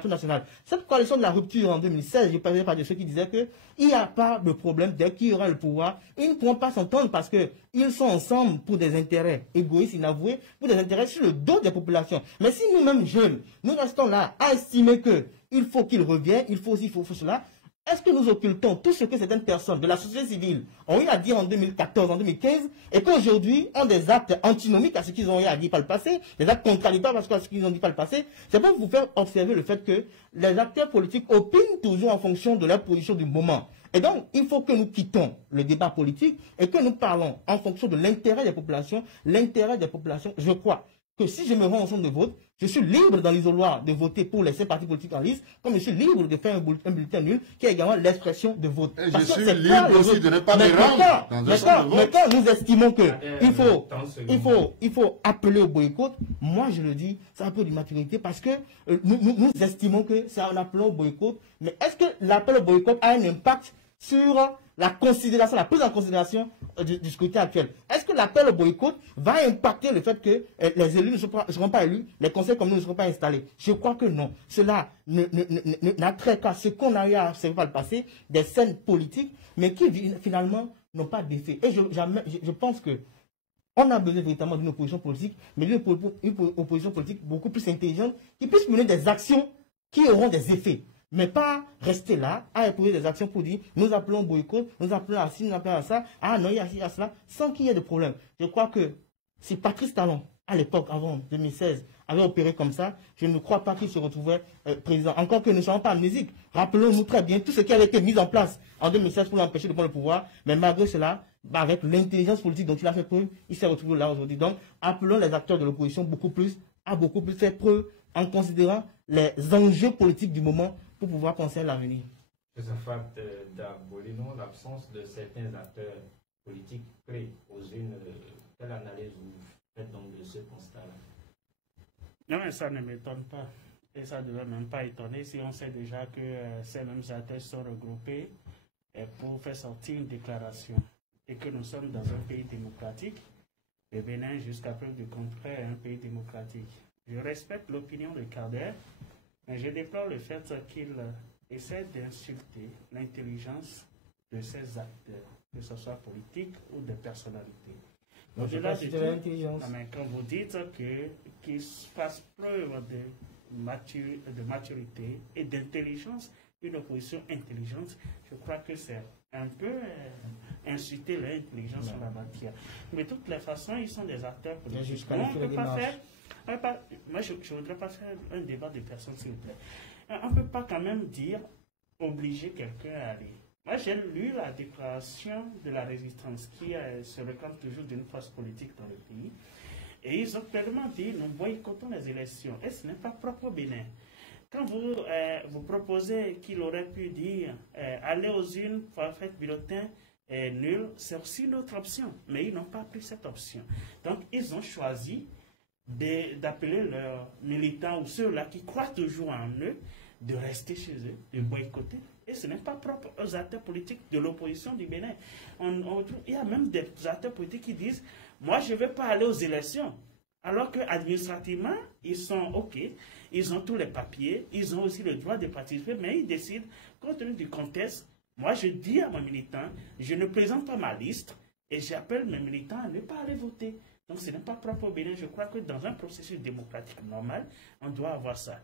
national. Cette coalition de la rupture en 2016, je parlais pas de ceux qui disaient qu'il n'y a pas de problème dès qu'il y aura le pouvoir. Ils ne pourront pas s'entendre parce qu'ils sont ensemble pour des intérêts égoïstes, inavoués, pour des intérêts sur le dos des populations. Mais si nous-mêmes jeunes, nous restons là à estimer qu'il faut qu'ils reviennent, il faut cela, est-ce que nous occultons tout ce que certaines personnes de la société civile ont eu à dire en 2014, en 2015, et qu'aujourd'hui ont des actes antinomiques à ce qu'ils ont eu à dire par le passé, des actes contradictoires à ce qu'ils ont dit par le passé? C'est pour vous faire observer le fait que les acteurs politiques opinent toujours en fonction de leur position du moment. Et donc, il faut que nous quittons le débat politique et que nous parlons en fonction de l'intérêt des populations. L'intérêt des populations, je crois que si je me rends en centre de vote, je suis libre dans l'isoloir de voter pour les 5 partis politiques en liste, comme je suis libre de faire un bulletin nul qui est également l'expression de vote. Et je suis libre aussi de ne pas me rendre dans un centre de vote. Mais quand nous estimons qu'il faut appeler au boycott, moi je le dis, c'est un peu d'immaturité parce que nous estimons que c'est en appelant au boycott. Mais est-ce que l'appel au boycott a un impact sur la considération, la prise en considération du scrutin actuel? Est-ce que l'appel au boycott va impacter le fait que les élus ne seront pas élus, les conseils communaux ne seront pas installés? Je crois que non. Cela n'a trait qu'à ce qu'on a eu à observer par le passé, des scènes politiques, mais qui finalement n'ont pas d'effet. Et je pense que on a besoin véritablement d'une opposition politique, mais une opposition politique beaucoup plus intelligente, qui puisse mener des actions qui auront des effets. Mais pas rester là, à éprouver des actions pour dire, nous appelons boycott, nous appelons à ci, nous appelons à ça, ah non, il y a ci, il y a cela, sans qu'il y ait de problème. Je crois que si Patrice Talon, à l'époque, avant 2016, avait opéré comme ça, je ne crois pas qu'il se retrouvait président. Encore que nous ne soyons pas amnésiques. Rappelons-nous très bien tout ce qui avait été mis en place en 2016 pour l'empêcher de prendre le pouvoir. Mais malgré cela, avec l'intelligence politique dont il a fait preuve, il s'est retrouvé là aujourd'hui. Donc, appelons les acteurs de l'opposition à beaucoup plus faire preuve en considérant les enjeux politiques du moment pour pouvoir conseiller l'avenir. Josaphat Bolino, l'absence de certains acteurs politiques clés aux unes, quelle analyse vous faites donc de ce constat-là? Non, mais ça ne m'étonne pas. Et ça ne devrait même pas étonner si on sait déjà que ces mêmes acteurs sont regroupés pour faire sortir une déclaration. Et que nous sommes dans un pays démocratique. Le Bénin, jusqu'à preuve du contraire, est un pays démocratique. Je respecte l'opinion de Kader, mais je déplore le fait qu'il essaie d'insulter l'intelligence de ces acteurs, que ce soit politique ou de personnalité. Au-delà de tout, quand vous dites qu'ils fassent preuve de maturité et d'intelligence, une opposition intelligente, je crois que c'est un peu insulter leur intelligence en la matière. Mais de toutes les façons, ils sont des acteurs politiques. On ne peut pas faire... Moi, je ne voudrais pas faire un débat de personnes, s'il vous plaît. On ne peut pas quand même dire obliger quelqu'un à aller. Moi, j'ai lu la déclaration de la résistance qui se réclame toujours d'une force politique dans le pays. Et ils ont clairement dit, nous boycottons les élections. Et ce n'est pas propre au Bénin. Quand vous proposez qu'il aurait pu dire, aller aux urnes, faire bulletin nul, c'est aussi une autre option. Mais ils n'ont pas pris cette option. Donc, ils ont choisi d'appeler leurs militants ou ceux-là qui croient toujours en eux, de rester chez eux, de boycotter. Et ce n'est pas propre aux acteurs politiques de l'opposition du Bénin. Il y a même des acteurs politiques qui disent, moi je ne veux pas aller aux élections. Alors qu'administrativement, ils sont OK, ils ont tous les papiers, ils ont aussi le droit de participer, mais ils décident, compte tenu du contexte, moi je dis à mes militants, je ne présente pas ma liste et j'appelle mes militants à ne pas aller voter. Donc ce n'est pas propre au Bénin. Je crois que dans un processus démocratique normal, on doit avoir ça.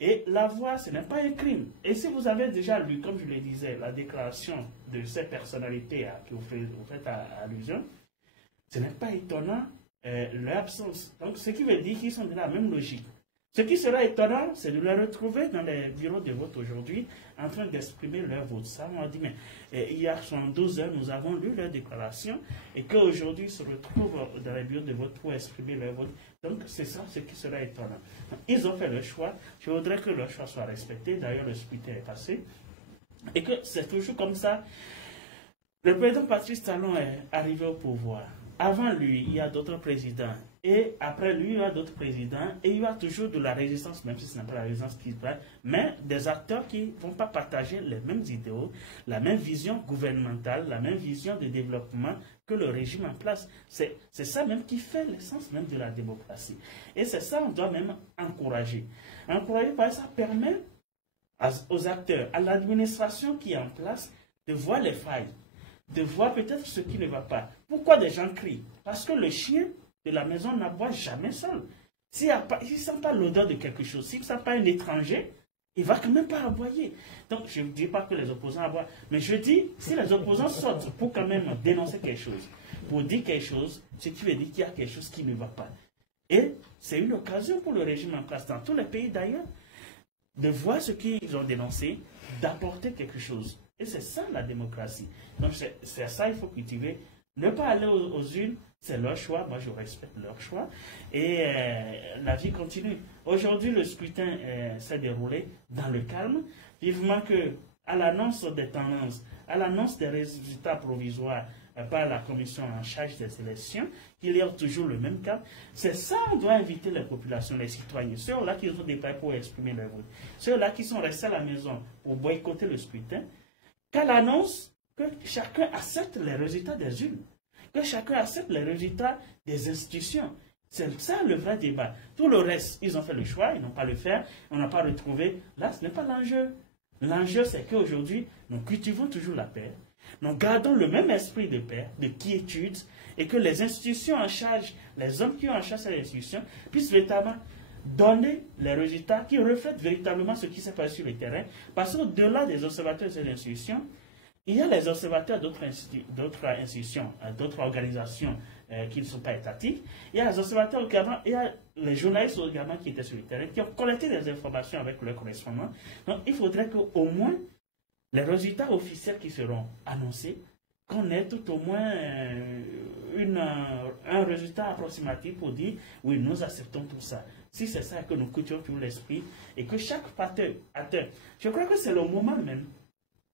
Et la voix, ce n'est pas un crime. Et si vous avez déjà lu, comme je le disais, la déclaration de ces personnalités qui vous faites allusion, ce n'est pas étonnant leur absence. Donc, ce qui veut dire qu'ils sont de la même logique. Ce qui sera étonnant, c'est de les retrouver dans les bureaux de vote aujourd'hui en train d'exprimer leur vote. Ça, on a dit, mais hier, en 12 heures, nous avons lu leur déclaration et qu'aujourd'hui, ils se retrouvent dans les bureaux de vote pour exprimer leur vote. Donc, c'est ça ce qui sera étonnant. Ils ont fait le choix. Je voudrais que leur choix soit respecté. D'ailleurs, le scrutin est passé. Et que c'est toujours comme ça. Le président Patrice Talon est arrivé au pouvoir. avant lui, il y a d'autres présidents. Et après lui, il y a d'autres présidents. Et il y a toujours de la résistance, même si ce n'est pas la résistance qui se passe, mais des acteurs qui ne vont pas partager les mêmes idéaux, la même vision gouvernementale, la même vision de développement que le régime en place. C'est ça même qui fait l'essence même de la démocratie. Et c'est ça qu'on doit même encourager. Encourager, parce que ça permet aux acteurs, à l'administration qui est en place, de voir les failles, de voir peut-être ce qui ne va pas. Pourquoi des gens crient? Parce que le chien de la maison n'aboie jamais seul. S'il ne sent pas l'odeur de quelque chose, s'il ne sent pas un étranger, il ne va quand même pas aboyer. Donc, je ne dis pas que les opposants aboient, mais je dis, si les opposants sortent pour quand même dénoncer quelque chose, pour dire quelque chose, ce qui veut dire qu'il y a quelque chose qui ne va pas. Et c'est une occasion pour le régime en place, dans tous les pays d'ailleurs, de voir ce qu'ils ont dénoncé, d'apporter quelque chose. Et c'est ça la démocratie. Donc c'est ça qu'il faut cultiver. Ne pas aller aux urnes, c'est leur choix. Moi, je respecte leur choix. Et la vie continue. Aujourd'hui, le scrutin s'est déroulé dans le calme. Vivement que, à l'annonce des tendances, à l'annonce des résultats provisoires par la commission en charge des élections, qu'il y a toujours le même cas. C'est ça, on doit inviter les populations, les citoyens, ceux-là qui ont déplacé pour exprimer leur vote, ceux-là qui sont restés à la maison pour boycotter le scrutin, qu'elle annonce que chacun accepte les résultats des urnes, que chacun accepte les résultats des institutions. C'est ça le vrai débat. Tout le reste, ils ont fait le choix, ils n'ont pas le faire, on n'a pas retrouvé. Là, ce n'est pas l'enjeu. L'enjeu, c'est qu'aujourd'hui, nous cultivons toujours la paix, nous gardons le même esprit de paix, de quiétude, et que les institutions en charge, les hommes qui ont en charge ces institutions, puissent véritablement donner les résultats qui reflètent véritablement ce qui s'est passé sur le terrain. Parce qu'au-delà des observateurs de ces institutions, il y a les observateurs d'autres institutions, d'autres organisations qui ne sont pas étatiques. Il y a les observateurs également, il y a les journalistes également qui étaient sur le terrain, qui ont collecté des informations avec leurs correspondants. Donc il faudrait qu'au moins les résultats officiels qui seront annoncés, qu'on ait tout au moins un résultat approximatif pour dire oui, nous acceptons tout ça. Si c'est ça que nous cultivons pour l'esprit et que chaque acteur, je crois que c'est le moment même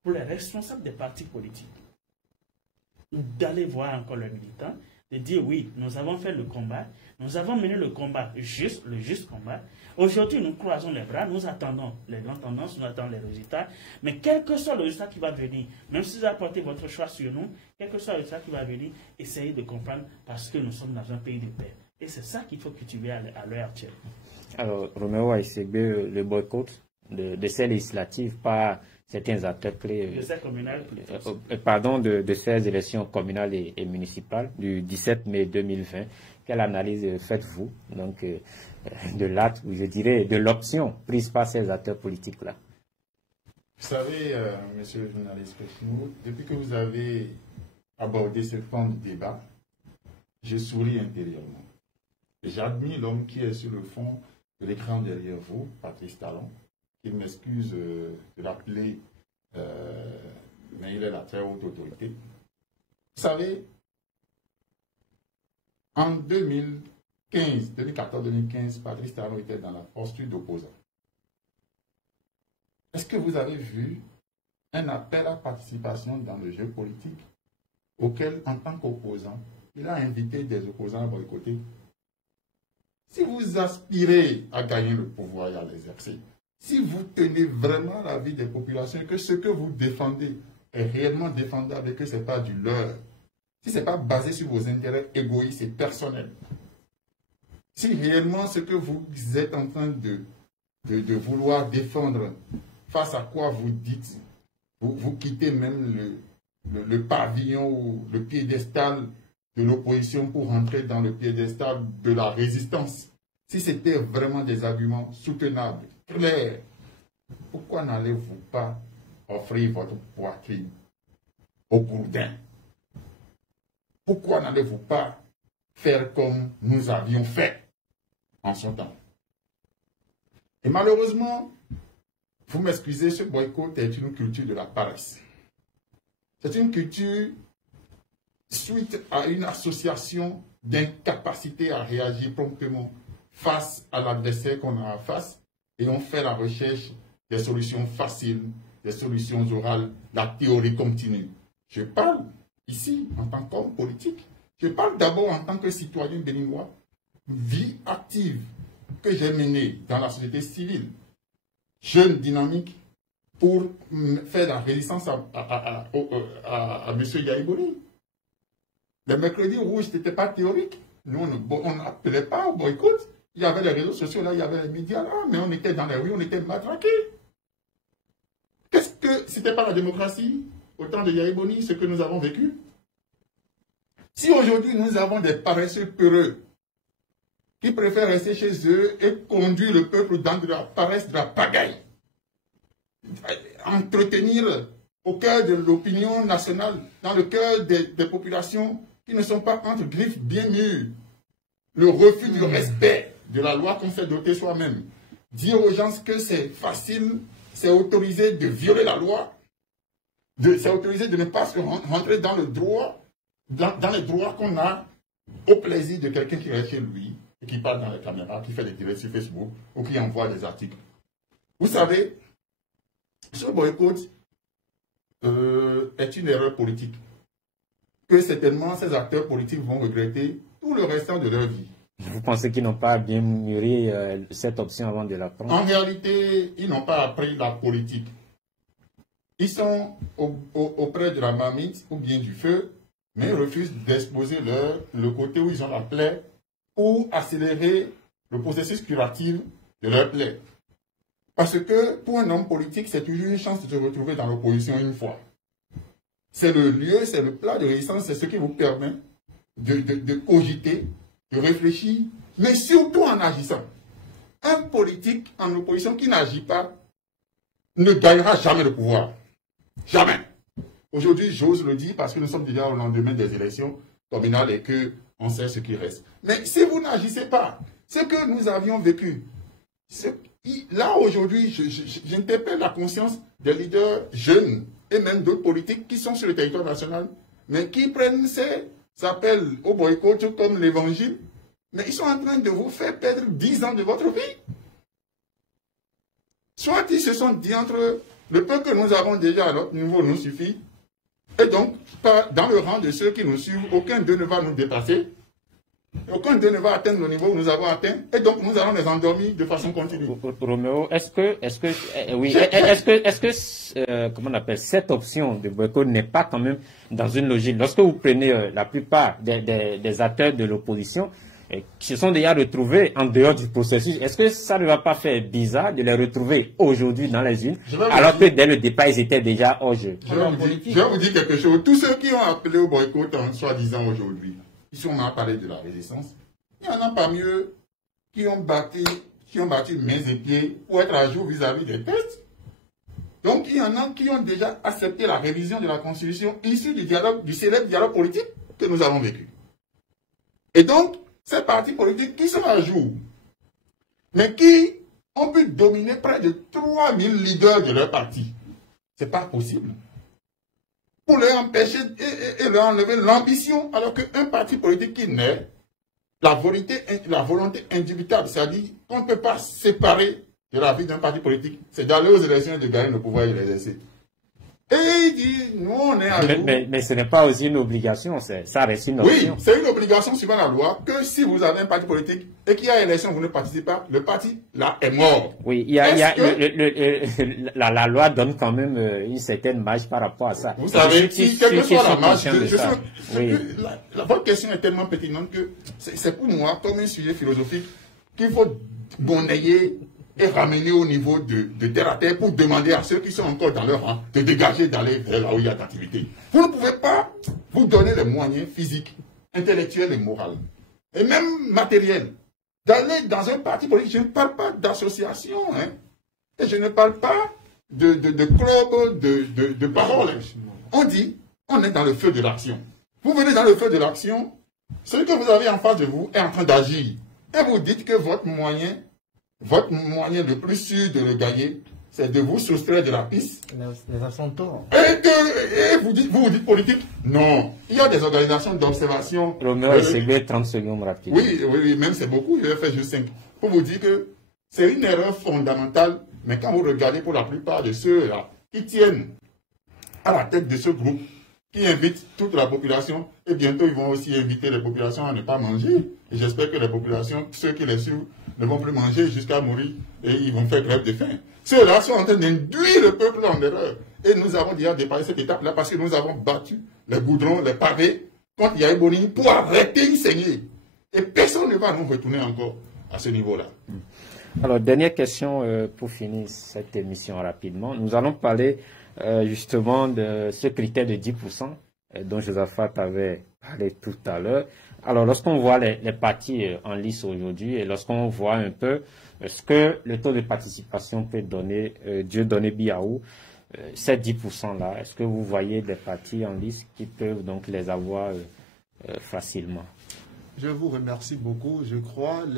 pour les responsables des partis politiques d'aller voir encore leurs militants, de dire oui, nous avons fait le combat, nous avons mené le combat le juste combat. Aujourd'hui, nous croisons les bras, nous attendons les grandes tendances, nous attendons les résultats. Mais quel que soit le résultat qui va venir, même si vous apportez votre choix sur nous, quel que soit le résultat qui va venir, essayez de comprendre parce que nous sommes dans un pays de paix. Et c'est ça qu'il faut cultiver à l'heure actuelle. Alors, Roméo Aïssegbe, le boycott de ces législatives par certains acteurs clés de ces élections communales et municipales du 17 mai 2020. Quelle analyse faites-vous donc de l'acte, ou je dirais de l'option prise par ces acteurs politiques-là? Vous savez, monsieur le journaliste Péchimou, depuis que vous avez abordé ce pan du débat, je souris intérieurement. J'admire l'homme qui est sur le fond de l'écran derrière vous, Patrice Talon. Il m'excuse de l'appeler, mais il est la très haute autorité. Vous savez, en 2014-2015, Patrice Talon était dans la posture d'opposant. Est-ce que vous avez vu un appel à participation dans le jeu politique auquel, en tant qu'opposant, il a invité des opposants à boycotter? Si vous aspirez à gagner le pouvoir et à l'exercer, si vous tenez vraiment la vie des populations et que ce que vous défendez est réellement défendable et que ce n'est pas du leurre, si ce n'est pas basé sur vos intérêts égoïstes et personnels, si réellement ce que vous êtes en train de vouloir défendre, face à quoi vous dites, vous quittez même le pavillon ou le piédestal de l'opposition pour rentrer dans le piédestal de la résistance, si c'était vraiment des arguments soutenables, clairs, pourquoi n'allez-vous pas offrir votre poitrine au Gourdin? Pourquoi n'allez-vous pas faire comme nous avions fait en son temps? Et malheureusement, vous m'excusez, ce boycott est une culture de la paresse. C'est une culture suite à une association d'incapacité à réagir promptement face à l'adversaire qu'on a en face, et on fait la recherche des solutions faciles, des solutions orales, la théorie continue. Je parle ici en tant qu'homme politique. Je Je parle d'abord en tant que citoyen béninois, vie active que j'ai menée dans la société civile, jeune, dynamique, pour faire la résistance à M. Yaïbouni. Le mercredi rouge, ce n'était pas théorique. Nous, on n'appelait pas au boycott. Il y avait les réseaux sociaux là, il y avait les médias là, mais on était dans les rues, on était matraqués. Qu'est-ce que c'était pas la démocratie au temps de Yaïbouni, ce que nous avons vécu? Si aujourd'hui nous avons des paresseux peureux qui préfèrent rester chez eux et conduire le peuple dans de la paresse, de la pagaille, entretenir au cœur de l'opinion nationale, dans le cœur des populations qui ne sont pas entre griffes bien mûres, le refus du respect de la loi qu'on s'est doté soi-même, dire aux gens que c'est facile, c'est autorisé de violer la loi, c'est autorisé de ne pas se rentrer dans le droit, dans les droits qu'on a au plaisir de quelqu'un qui reste chez lui, et qui parle dans les caméras, qui fait des directs sur Facebook, ou qui envoie des articles. Vous savez, ce boycott est une erreur politique, que certainement ces acteurs politiques vont regretter tout le restant de leur vie. Vous pensez qu'ils n'ont pas bien mûri cette option avant de la prendre? En réalité, ils n'ont pas appris la politique. Ils sont auprès de la marmite ou bien du feu, mais ils refusent d'exposer le côté où ils ont la plaie pour accélérer le processus curatif de leur plaie. Parce que pour un homme politique, c'est toujours une chance de se retrouver dans l'opposition une fois. C'est le lieu, c'est le plat de résistance, c'est ce qui vous permet de cogiter, de réfléchir, mais surtout en agissant. Un politique en opposition qui n'agit pas ne gagnera jamais le pouvoir. Jamais. Aujourd'hui, j'ose le dire parce que nous sommes déjà au lendemain des élections communales et qu'on sait ce qui reste. Mais si vous n'agissez pas, ce que nous avions vécu, là aujourd'hui, j'interpelle la conscience des leaders jeunes et même d'autres politiques qui sont sur le territoire national, mais qui prennent ces appels au boycott comme l'évangile, mais ils sont en train de vous faire perdre 10 ans de votre vie. Soit ils se sont dit entre le peu que nous avons déjà à notre niveau nous suffit, et donc, dans le rang de ceux qui nous suivent, aucun d'eux ne va nous dépasser. Aucun d'eux ne va atteindre le niveau où nous avons atteint, et donc nous allons les endormir de façon continue. Roméo, comment on appelle, cette option de boycott n'est pas quand même dans une logique. Lorsque vous prenez la plupart des acteurs de l'opposition, qui se sont déjà retrouvés en dehors du processus, est-ce que ça ne va pas faire bizarre de les retrouver aujourd'hui dans les unes, alors que dès le départ, ils étaient déjà hors jeu? Je vais vous dire quelque chose. Tous ceux qui ont appelé au boycott en soi-disant aujourd'hui, ici on a parlé de la résistance, il y en a parmi eux qui ont battu mains et pieds pour être à jour vis-à-vis des tests. Donc il y en a qui ont déjà accepté la révision de la Constitution issue du célèbre dialogue politique que nous avons vécu. Et donc, ces partis politiques qui sont à jour, mais qui ont pu dominer près de 3000 leaders de leur parti. Ce n'est pas possible. Pour leur empêcher et leur enlever l'ambition, alors qu'un parti politique qui naît, la volonté indubitable, c'est-à-dire qu'on ne peut pas séparer de la vie d'un parti politique, c'est d'aller aux élections et de gagner le pouvoir et l'exercer. Et il dit, nous on est à jour. Mais ce n'est pas aussi une obligation, ça reste une option. Oui, c'est une obligation suivant la loi que si vous avez un parti politique et qu'il y a élection, vous ne participez pas, le parti là est mort. Oui, la loi donne quand même une certaine marge par rapport à ça. Vous savez, quelle que soit la marge, votre question est tellement pertinente que c'est pour moi comme un sujet philosophique qu'il faut monnayer et ramener au niveau de terre à terre pour demander à ceux qui sont encore dans leur rang de dégager, d'aller vers là où il y a d'activité. Vous ne pouvez pas vous donner les moyens physiques, intellectuels et moraux, et même matériels, d'aller dans un parti politique. Je ne parle pas d'association, hein, et je ne parle pas de club, de parole. On dit, on est dans le feu de l'action. Vous venez dans le feu de l'action, celui que vous avez en face de vous est en train d'agir, et vous dites que votre moyen le plus sûr de le gagner, c'est de vous soustraire de la piste. Les assontons. Et vous dites politique. Non. Il y a des organisations d'observation. Roméo, c'est 30 secondes rapide. Oui, même c'est beaucoup. Je vais faire juste 5. Pour vous dire que c'est une erreur fondamentale. Mais quand vous regardez pour la plupart de ceux-là qui tiennent à la tête de ce groupe, qui invitent toute la population, et bientôt ils vont aussi inviter les populations à ne pas manger. Et j'espère que les populations, ceux qui les suivent, ne vont plus manger jusqu'à mourir et ils vont faire grève de faim. Ceux-là sont en train d'induire le peuple en erreur. Et nous avons déjà dépassé cette étape-là parce que nous avons battu les goudrons, les pavés contre Yahya Boni pour arrêter y saigner. Et personne ne va nous retourner encore à ce niveau-là. Alors, dernière question pour finir cette émission rapidement. Nous allons parler justement de ce critère de 10% dont Josaphat avait parlé tout à l'heure. Alors, lorsqu'on voit les partis en lice aujourd'hui et lorsqu'on voit un peu ce que le taux de participation peut donner, Dieudonné Biaou, ces 10%-là, est-ce que vous voyez des partis en lice qui peuvent donc les avoir facilement? Je vous remercie beaucoup. Je crois que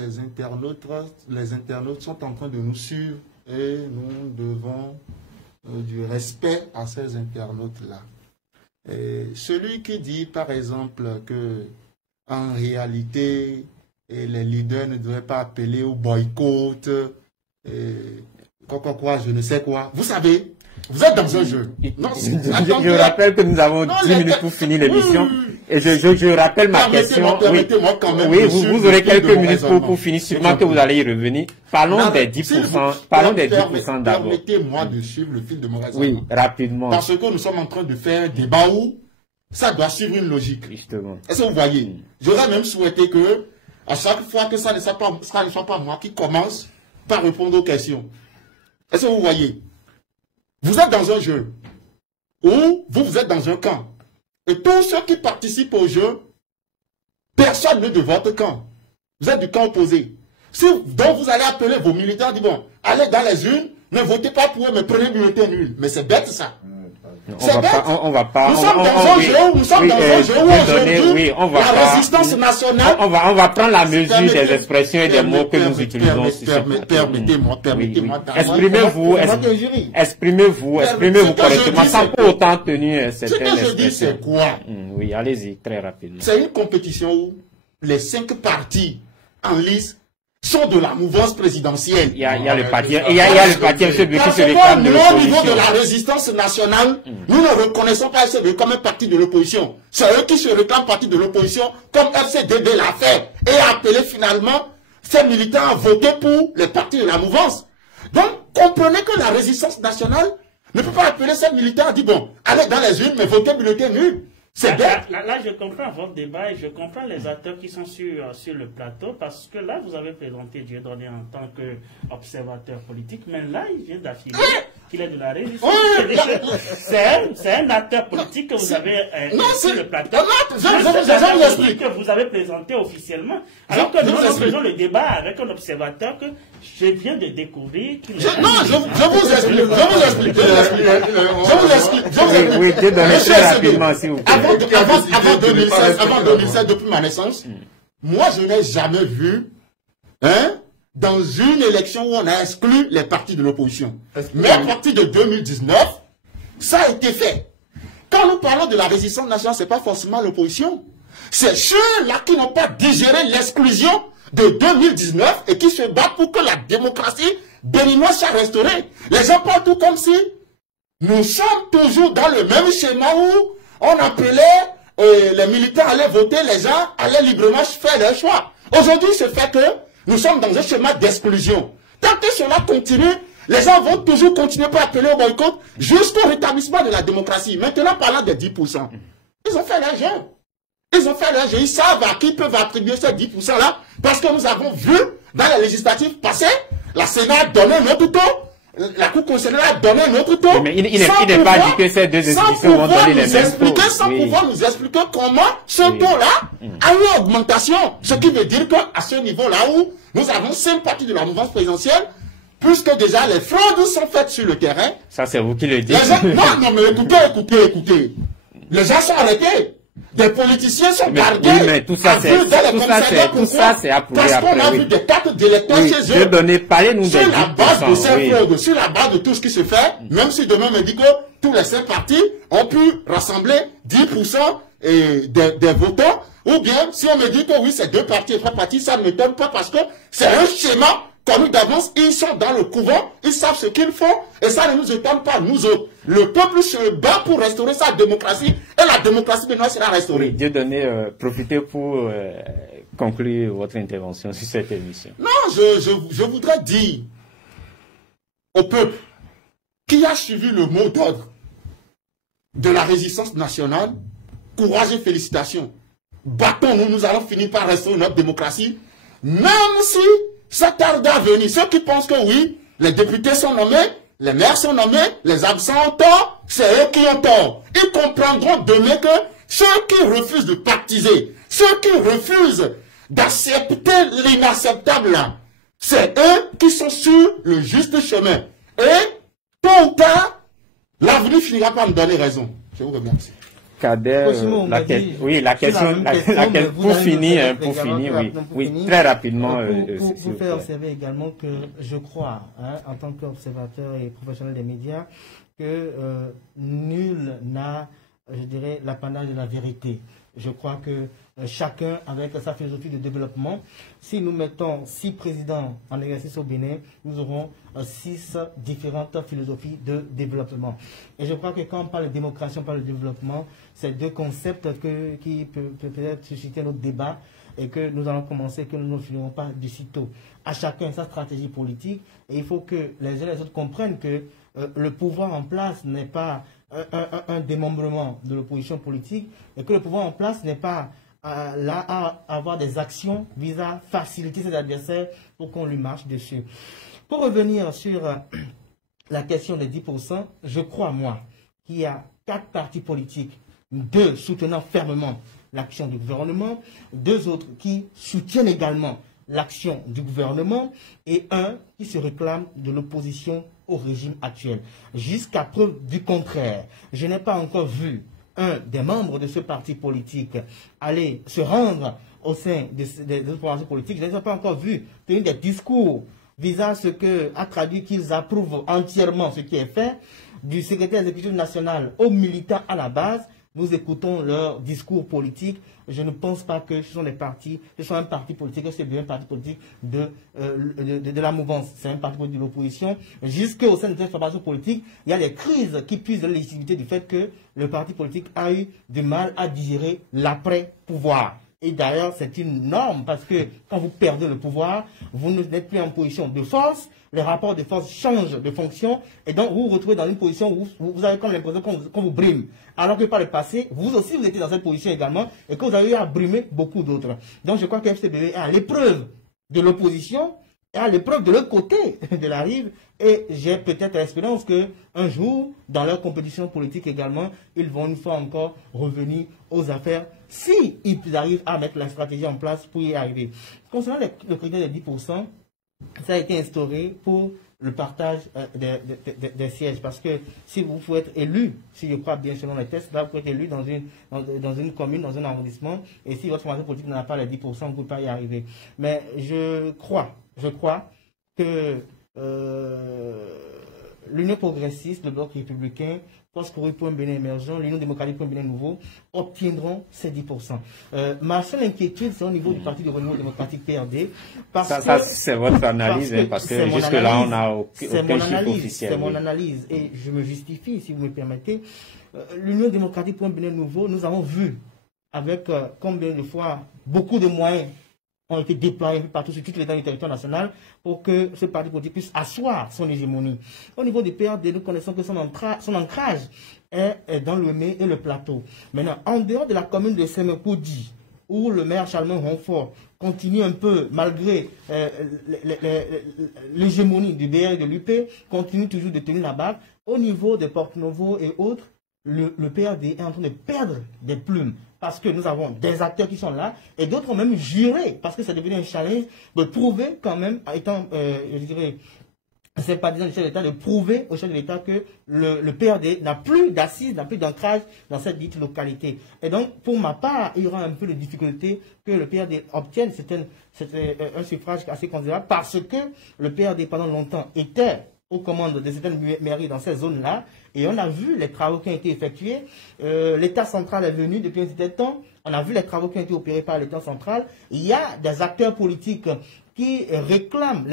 les internautes sont en train de nous suivre et nous devons du respect à ces internautes-là. Celui qui dit, par exemple, que en réalité, les leaders ne devraient pas appeler au boycott, quoi, je ne sais quoi. Vous savez, vous êtes dans un jeu. Non, je rappelle que nous avons 10 minutes pour finir l'émission. Et je rappelle ma question. Permettez-moi quand même. Oui, vous aurez quelques minutes pour finir, sûrement que vous allez y revenir. Parlons des 10%. Parlons des 10% d'abord. Permettez-moi de suivre le fil de mon raisonnement. Oui, rapidement. Parce que nous sommes en train de faire un débat où ça doit suivre une logique. Justement. Est-ce que vous voyez? J'aurais même souhaité que, à chaque fois que ça ne soit pas moi qui commence par répondre aux questions. Est-ce que vous voyez? Vous êtes dans un jeu où vous êtes dans un camp. Et tous ceux qui participent au jeu, personne n'est de votre camp. Vous êtes du camp opposé. Donc vous allez appeler vos militants, dit bon, allez dans les urnes, ne votez pas pour eux, mais prenez bulletin nul. Mais c'est bête ça. C'est bête. On va pas. Nous sommes dans un jeu où aujourd'hui, la résistance nationale. On va prendre la mesure des expressions et des mots que nous utilisons. Permettez-moi. Exprimez-vous correctement sans pour autant tenir certaines expressions. Ce que je dis, c'est quoi? Oui, allez-y, très rapidement. C'est une compétition où les 5 partis en lice sont de la mouvance présidentielle. Il y a le parti, celui qui se réclame de l'opposition. Au niveau de la résistance nationale, nous ne reconnaissons pas SCB comme un parti de l'opposition. C'est eux qui se réclament parti de l'opposition, comme FCDB l'a fait, et a appelé finalement ces militants à voter pour les partis de la mouvance. Donc, comprenez que la résistance nationale ne peut pas appeler ces militants à dire, bon, allez dans les urnes, mais votez bulletin nul. Là, je comprends votre débat et je comprends les acteurs qui sont sur le plateau parce que là, vous avez présenté Dieudonné en tant qu'observateur politique, mais là, il vient d'affirmer qu'il est de la résistance. C'est un acteur politique que vous avez sur le plateau. Que vous avez présenté officiellement. Alors que nous faisons le débat avec un observateur que je viens de découvrir. Je vous explique. Oui, Dieudonné, très rapidement, s'il vous plaît. Avant 2016, depuis ma naissance, moi je n'ai jamais vu dans une élection où on a exclu les partis de l'opposition. Mais à partir de 2019, ça a été fait. Quand nous parlons de la résistance nationale, ce n'est pas forcément l'opposition. C'est ceux-là qui n'ont pas digéré l'exclusion de 2019 et qui se battent pour que la démocratie béninoise soit restaurée. Les gens parlent tout comme si nous sommes toujours dans le même schéma où on appelait les militants à aller voter, les gens allaient librement faire leur choix. Aujourd'hui, c'est fait que nous sommes dans un schéma d'exclusion. Tant que cela continue, les gens vont toujours continuer à appeler au boycott jusqu'au rétablissement de la démocratie. Maintenant, parlant des 10%, ils ont fait leur jeu. Ils savent à qui peuvent attribuer ces 10%-là parce que nous avons vu dans les législatives passées, la Sénat a donné un autre taux. La Cour constitutionnelle a donné un autre taux. Mais il n'est pas dit que ces deux institutions vont donner les mêmes taux. Sans pouvoir nous expliquer comment ce taux-là a eu une augmentation. Ce qui veut dire qu'à ce niveau-là où nous avons 5 partis de la mouvance présidentielle, puisque déjà les fraudes sont faites sur le terrain. Ça, c'est vous qui le dites. Non, mais écoutez. Les gens sont arrêtés. Des politiciens sont gardés. Oui, mais tout ça, c'est approuvé parce qu'on a vu des cartes d'électeurs chez eux. Parlez-nous des 10%. Sur la base de ces fraudes, sur la base de tout ce qui se fait, même si demain me dit que tous les 5 partis ont pu rassembler 10% des votants, ou bien si on me dit que oui, c'est 2 partis et 3 partis, ça ne m'étonne pas parce que c'est un schéma connus d'avance, ils sont dans le couvent, ils savent ce qu'ils font, et ça ne nous étonne pas, nous autres. Le peuple se bat pour restaurer sa démocratie, et la démocratie béninoise sera restaurée. Oui, Dieudonné, profitez pour conclure votre intervention sur cette émission. Non, je voudrais dire au peuple qui a suivi le mot d'ordre de la résistance nationale, courage et félicitations. Battons-nous, nous allons finir par restaurer notre démocratie, même si ça tarde à venir. Ceux qui pensent que oui, les députés sont nommés, les maires sont nommés, les absents ont tort, c'est eux qui ont tort. Ils comprendront demain que ceux qui refusent de pactiser, ceux qui refusent d'accepter l'inacceptable là, c'est eux qui sont sur le juste chemin. Et, tôt ou tard, l'avenir finira par me donner raison. Je vous remercie. Kader, la question, pour finir, oui, très rapidement. Pour faire observer également que je crois, en tant qu'observateur et professionnel des médias, que nul n'a, je dirais, l'apanage de la vérité. Je crois que chacun, avec sa philosophie de développement, si nous mettons 6 présidents en exercice au Bénin, nous aurons 6 différentes philosophies de développement. Et je crois que quand on parle de démocratie, on parle de développement, c'est 2 concepts qui peuvent peut-être susciter notre débat et que nous allons commencer, que nous ne finirons pas de sitôt. À chacun sa stratégie politique, et il faut que les uns et les autres comprennent que le pouvoir en place n'est pas un démembrement de l'opposition politique, et que le pouvoir en place n'est pas là à avoir des actions visant à faciliter ses adversaires pour qu'on lui marche dessus. Pour revenir sur la question des 10%, je crois, moi, qu'il y a 4 partis politiques, 2 soutenant fermement l'action du gouvernement, 2 autres qui soutiennent également l'action du gouvernement, et 1 qui se réclame de l'opposition au régime actuel. Jusqu'à preuve du contraire, je n'ai pas encore vu un des membres de ce parti politique aller se rendre au sein des partis politiques. Je n'ai pas encore vu tenir des discours visant à ce que, à traduire qu'ils approuvent entièrement ce qui est fait, du secrétaire exécutif national aux militants à la base. Nous écoutons leur discours politique. Je ne pense pas que ce sont des partis, ce sont un parti politique, c'est bien un parti politique de la mouvance. C'est un parti politique de l'opposition. Jusqu'au sein de cette formation politique, il y a des crises qui puisent de la légitimité du fait que le parti politique a eu du mal à digérer l'après-pouvoir. Et d'ailleurs, c'est une norme parce que quand vous perdez le pouvoir, vous n'êtes plus en position de force, les rapports de force changent de fonction et donc vous vous retrouvez dans une position où vous avez comme l'impression qu'on vous brime. Alors que par le passé, vous aussi vous étiez dans cette position également et que vous avez eu à brimer beaucoup d'autres. Donc je crois que FCBB est à l'épreuve de l'opposition et à l'épreuve de l'autre côté de la rive. Et j'ai peut-être l'espérance qu'un jour, dans leur compétition politique également, ils vont une fois encore revenir aux affaires si ils arrivent à mettre la stratégie en place pour y arriver. Concernant le critère des 10%, ça a été instauré pour le partage des sièges. Parce que si vous pouvez être élu, si je crois bien selon les tests, là vous pouvez être élu dans une commune, dans un arrondissement, et si votre formation politique n'a pas les 10%, vous ne pouvez pas y arriver. Mais je crois que l'Union progressiste, le bloc républicain, Proche-Couru pour un Bénin émergent, l'Union démocratique pour un Bénin nouveau, obtiendront ces 10%. Ma seule inquiétude, c'est au niveau du Parti de renouveau démocratique PRD. Ça c'est votre analyse, parce que jusque-là, on n'a aucun chiffre officiel. C'est mon analyse, et je me justifie, si vous me permettez. L'Union démocratique pour un Bénin nouveau, nous avons vu, avec combien de fois, beaucoup de moyens ont été déployés partout sur toutes les dans du territoire national pour que ce parti politique puisse asseoir son hégémonie. Au niveau du PRD, nous connaissons que son ancrage est dans le Mé et le plateau. Maintenant, en dehors de la commune de Semekoudi, où le maire Charlemagne Ronfort continue un peu, malgré l'hégémonie du BR et de l'UP, continue toujours de tenir la barre, au niveau de Porto-Novo et autres, le PRD est en train de perdre des plumes. Parce que nous avons des acteurs qui sont là, et d'autres ont même juré, parce que ça devient un challenge, de prouver quand même, étant, je dirais, sympathisant du chef de l'État, de prouver au chef de l'État que le PRD n'a plus d'assises, n'a plus d'ancrage dans cette dite localité. Et donc, pour ma part, il y aura un peu de difficulté que le PRD obtienne. C'était un suffrage assez considérable, parce que le PRD, pendant longtemps, était aux commandes de certaines mairies dans ces zones-là, Et on a vu les travaux qui ont été effectués. L'État central est venu depuis un certain temps. On a vu les travaux qui ont été opérés par l'État central. Il y a des acteurs politiques qui réclament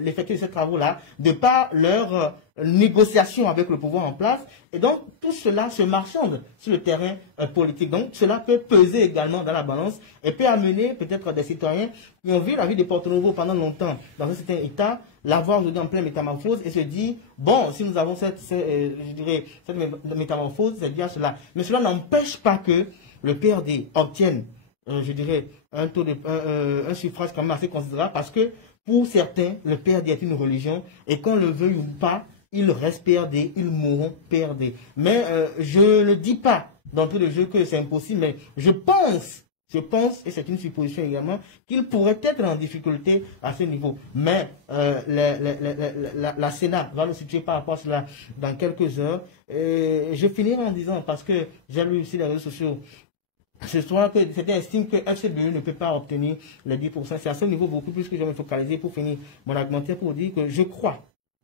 l'effectuation de ces travaux-là de par leur négociation avec le pouvoir en place. Et donc, tout cela se marchande sur le terrain politique. Donc, cela peut peser également dans la balance et peut amener peut-être des citoyens qui ont vu la vie de Porto Novo pendant longtemps dans un certain état, l'avoir aujourd'hui en pleine métamorphose et se dire, bon, si nous avons cette métamorphose, c'est bien cela. Mais cela n'empêche pas que le PRD obtienne, je dirais, un suffrage quand même assez considérable parce que pour certains, le PRD est une religion et qu'on le veuille ou pas, ils restent PRD, ils mourront PRD. Mais je ne dis pas d'entrée de jeu que c'est impossible, mais je pense, et c'est une supposition également, qu'il pourrait être en difficulté à ce niveau. Mais la Sénat va le situer par rapport à cela dans quelques heures. Je finirai en disant, parce que j'ai lu aussi les réseaux sociaux, ce soir que certains estiment que FCBE ne peut pas obtenir les 10%. C'est à ce niveau beaucoup plus que je vais me focaliser pour finir mon argumentaire pour dire que je crois,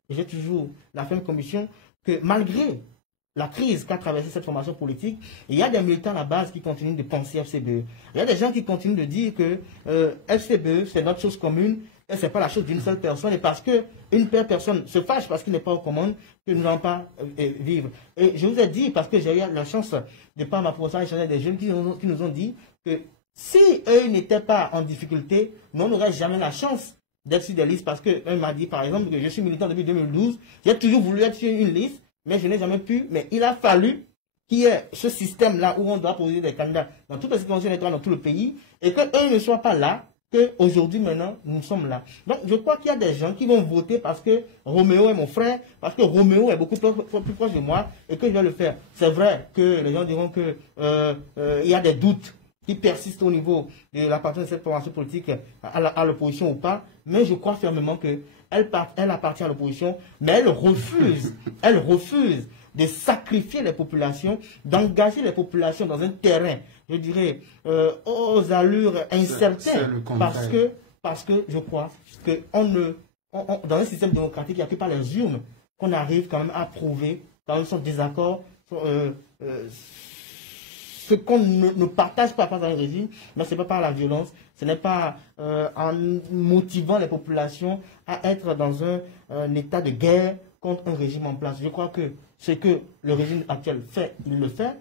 et j'ai toujours la ferme conviction, que malgré la crise qu'a traversé cette formation politique, il y a des militants à la base qui continuent de penser FCBE. Il y a des gens qui continuent de dire que FCBE, c'est notre chose commune, et ce n'est pas la chose d'une seule personne, et parce qu'une personne se fâche parce qu'il n'est pas aux commandes, que nous n'allons pas vivre. Et je vous ai dit, parce que j'ai eu la chance de par ma profession échanger des jeunes qui nous ont dit que si eux n'étaient pas en difficulté, nous n'aurions jamais la chance d'être sur des listes, parce qu'un m'a dit par exemple que je suis militant depuis 2012, j'ai toujours voulu être sur une liste, mais je n'ai jamais pu, mais il a fallu qu'il y ait ce système-là où on doit poser des candidats dans toutes les situations électorales dans tout le pays, et qu'eux ne soient pas là, qu'aujourd'hui, maintenant, nous sommes là. Donc, je crois qu'il y a des gens qui vont voter parce que Roméo est mon frère, parce que Roméo est beaucoup plus proche de moi, et que je vais le faire. C'est vrai que les gens diront que il y a des doutes qui persistent au niveau de l'appartenance de cette formation politique à l'opposition ou pas, mais je crois fermement qu'elle appartient à l'opposition, mais elle refuse de sacrifier les populations, d'engager les populations dans un terrain, je dirais, aux allures incertaines, parce que je crois que dans un système démocratique, il n'y a que par les urnes qu'on arrive quand même à prouver, dans son désaccord, ce qu'on ne partage pas face à un régime, mais ce n'est pas par la violence, ce n'est pas en motivant les populations à être dans un état de guerre contre un régime en place. Je crois que ce que le régime actuel fait, il le fait.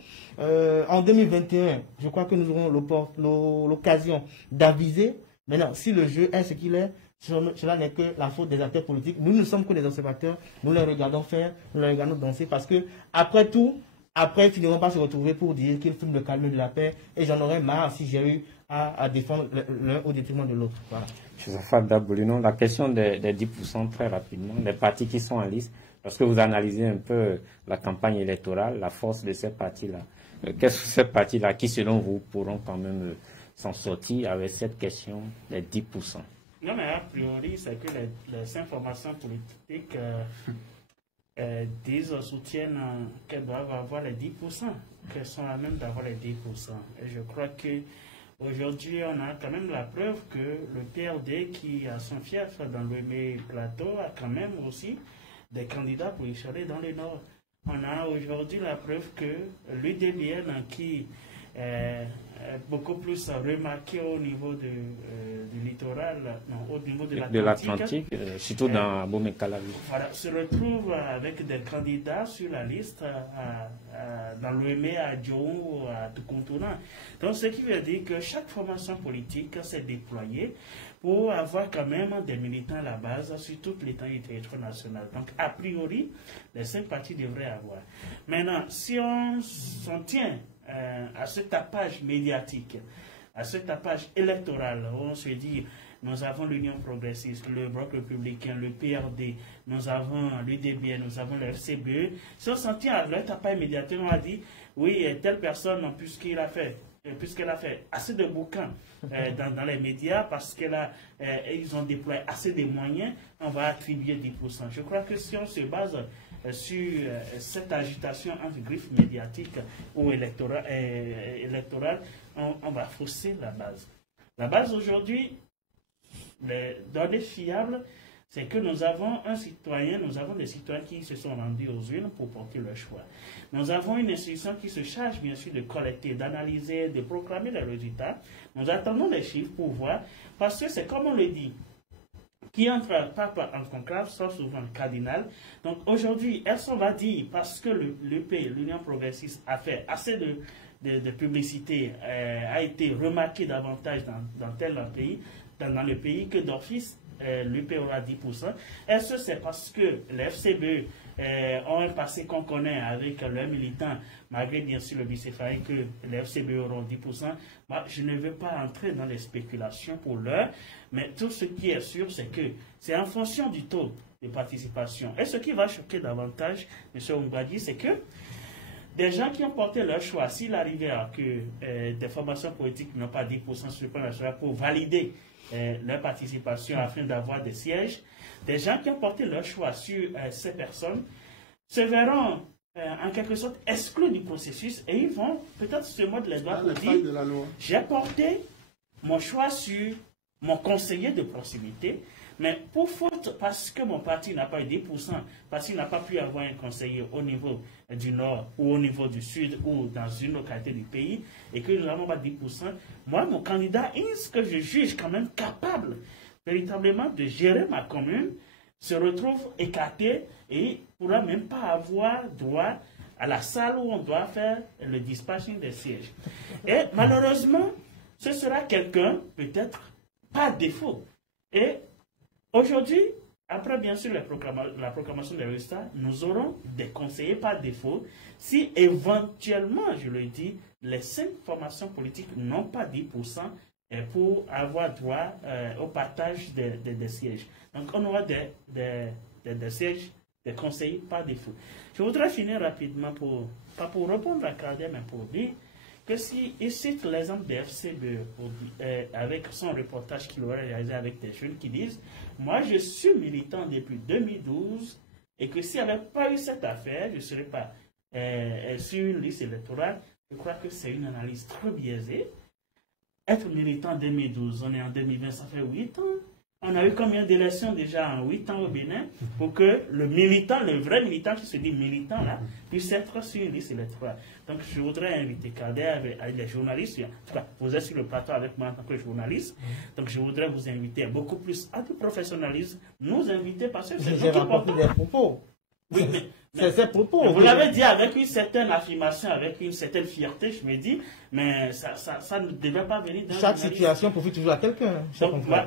En 2021, je crois que nous aurons l'occasion d'aviser. Maintenant, si le jeu est ce qu'il est, cela n'est que la faute des acteurs politiques. Nous ne sommes que des observateurs. Nous les regardons faire, nous les regardons danser parce que, après tout, après, ils finiront par se retrouver pour dire qu'ils fument le calme de la paix. Et j'en aurais marre si j'ai eu à défendre l'un au détriment de l'autre. Voilà. Joseph Daboulino, la question des 10% très rapidement, les partis qui sont en liste, lorsque vous analysez un peu la campagne électorale, la force de ces partis-là, qu'est-ce que ces partis-là qui, selon vous, pourront quand même s'en sortir avec cette question des 10%? Non, mais a priori, c'est que les informations politiques soutiennent qu'elles doivent avoir les 10%, qu'elles sont à même d'avoir les 10%. Et je crois que aujourd'hui, on a quand même la preuve que le PRD, qui a son fief dans le plateau, a quand même aussi des candidats positionnés dans le Nord. On a aujourd'hui la preuve que l'UDBN, qui est beaucoup plus remarqué au niveau du littoral, non, au niveau de l'Atlantique, surtout dans Abomey-Calavi. Voilà, se retrouve avec des candidats sur la liste dans l'OME, à Djoun ou à Tukuntuna. Donc, ce qui veut dire que chaque formation politique s'est déployée pour avoir quand même des militants à la base sur toute l'étendue du territoire national. Donc, a priori, les 5 partis devraient avoir. Maintenant, si on s'en tient à ce tapage médiatique, à ce tapage électoral, où on se dit, nous avons l'Union progressiste, le Bloc républicain, le PRD, nous avons l'UDBN, nous avons le FCBE, si on s'en tient à leur tapage médiatique, on a dit, oui, telle personne, puisqu'elle a fait assez de bouquins dans les médias, parce qu'ils ont déployé assez de moyens, on va attribuer 10%. Je crois que si on se base sur cette agitation entre griffes médiatiques ou électorales, on va fausser la base. La base aujourd'hui, les données fiables, c'est que nous avons des citoyens qui se sont rendus aux urnes pour porter leur choix. Nous avons une institution qui se charge bien sûr de collecter, d'analyser, de proclamer les résultats. Nous attendons les chiffres pour voir, parce que c'est comme on le dit, qui entre en conclave sort souvent le cardinal. Donc aujourd'hui, on va dire, parce que l'UP, l'Union progressiste, a fait assez de publicité, a été remarqué davantage dans tel pays, dans le pays, que d'office, l'UP aura 10%. Est-ce que c'est parce que les FCBE ont un passé qu'on connaît avec leurs militants, malgré bien sûr le bicéphale, que les FCBE auront 10%? Moi, je ne veux pas entrer dans les spéculations pour l'heure, mais tout ce qui est sûr, c'est que c'est en fonction du taux de participation. Et ce qui va choquer davantage, M. Oumbadi, c'est que des gens qui ont porté leur choix, s'il arrivait à que des formations politiques n'ont pas 10% sur le plan national pour valider leur participation afin d'avoir des sièges, des gens qui ont porté leur choix sur ces personnes se verront en quelque sorte exclus du processus et ils vont peut-être se mordre les doigts pour dire j'ai porté mon choix sur mon conseiller de proximité, mais pour faute, parce que mon parti n'a pas eu 10%, parce qu'il n'a pas pu avoir un conseiller au niveau du Nord ou au niveau du Sud ou dans une localité du pays, et que nous n'avons pas 10%, moi, mon candidat, ce que je juge quand même capable véritablement de gérer ma commune, se retrouve écarté et ne pourra même pas avoir droit à la salle où on doit faire le dispatching des sièges. Et malheureusement, ce sera quelqu'un, peut-être, par défaut. Et aujourd'hui, après bien sûr la proclamation des résultats, nous aurons des conseillers par défaut si éventuellement, je le dis, les 5 formations politiques n'ont pas 10% pour avoir droit au partage des sièges. Donc on aura des sièges, des conseillers par défaut. Je voudrais finir rapidement, pas pour répondre à Kader, mais pour dire que si il cite l'exemple des FCBE avec son reportage qu'il aurait réalisé avec des jeunes qui disent « Moi, je suis militant depuis 2012 et que s'il n'y avait pas eu cette affaire, je ne serais pas sur une liste électorale. » Je crois que c'est une analyse trop biaisée. Être militant en 2012, on est en 2020, ça fait 8 ans. On a eu combien d'élections déjà en 8 ans au Bénin pour que le militant, le vrai militant qui se dit militant là, puisse être sur une liste électorale. Donc je voudrais inviter Kader avec les journalistes. En tout cas, vous êtes sur le plateau avec moi en tant que journaliste. Donc je voudrais vous inviter beaucoup plus à du professionnalisme, nous inviter parce que c'est j'ai rapporté des propos. Oui, c'est ses propos. Vous l'avez dit avec une certaine affirmation, avec une certaine fierté, je me dis, mais ça ne devait pas venir d'un chaque situation profite toujours à quelqu'un. Donc, moi,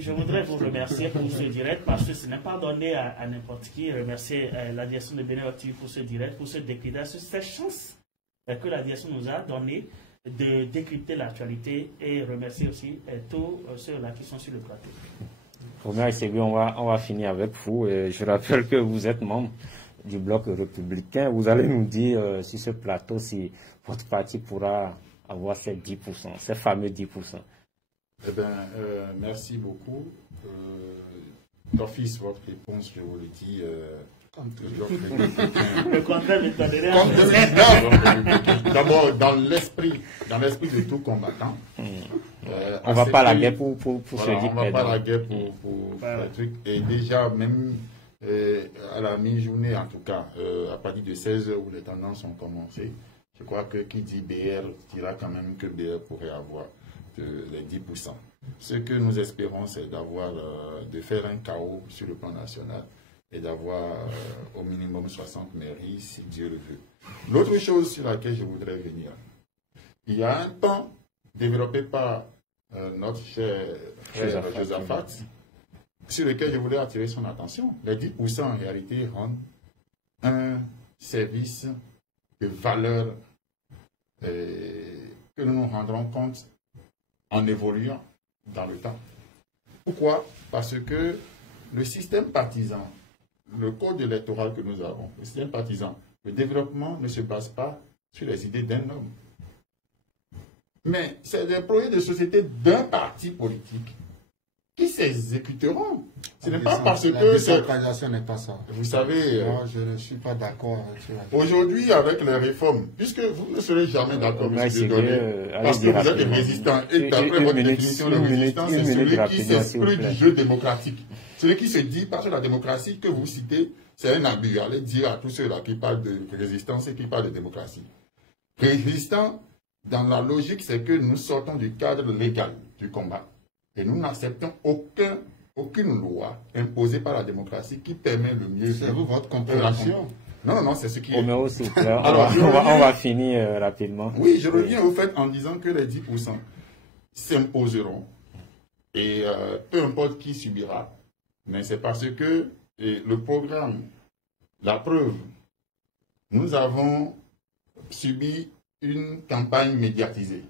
je voudrais vous remercier pour ce direct, parce que ce n'est pas donné à n'importe qui. Remercier la direction de Bénin Actu pour ce direct, pour ce décryptage, cette chance que la direction nous a donné de décrypter l'actualité, et remercier aussi tous ceux-là qui sont sur le plateau. Omer Segui, on va finir avec vous. Je rappelle que vous êtes membre du bloc républicain. Vous allez nous dire sur ce plateau si votre parti pourra avoir ces 10%, ces fameux 10%. Eh bien, merci beaucoup. D'office, votre réponse, je vous le dis, le contraire de d'abord, dans l'esprit de tout combattant. On ne va pas à la guerre pour voilà, se dire. On ne va pas à la guerre pour le truc. Et déjà, même à la mi-journée, en tout cas, à partir de 16h où les tendances ont commencé, je crois que qui dit BR dira quand même que BR pourrait avoir les 10%. Ce que nous espérons, c'est de faire un chaos sur le plan national et d'avoir au minimum 60 mairies, si Dieu le veut. L'autre chose sur laquelle je voudrais venir, il y a un pan développé par notre cher frère Josaphat, sur lequel je voulais attirer son attention. Les 10% en réalité rendent un service de valeur que nous nous rendrons compte en évoluant dans le temps. Pourquoi? Parce que le système partisan, le code électoral que nous avons, le système partisan, le développement ne se base pas sur les idées d'un homme. Mais c'est des projets de société d'un parti politique qui s'exécuteront. Ce n'est pas parce que... La décentralisation n'est pas ça. Vous savez... Moi, je ne suis pas d'accord avec ça. Aujourd'hui, avec les réformes, puisque vous ne serez jamais d'accord, parce que vous êtes des résistants, et d'après votre définition de résistant, c'est celui qui s'exclut du jeu démocratique. Celui qui se dit, parce que la démocratie que vous citez, c'est un abus. Allez dire à tous ceux-là qui parlent de résistance et qui parlent de démocratie. Résistant, dans la logique, c'est que nous sortons du cadre légal du combat. Et nous n'acceptons aucune loi imposée par la démocratie qui permet le mieux. C'est vous, votre compréhension. Non, c'est ce qui est. Roméo, s'il vous plaît. On va finir rapidement. Oui, je reviens au fait en disant que les 10% s'imposeront. Et peu importe qui subira. Mais c'est parce que le programme, la preuve, nous avons subi une campagne médiatisée.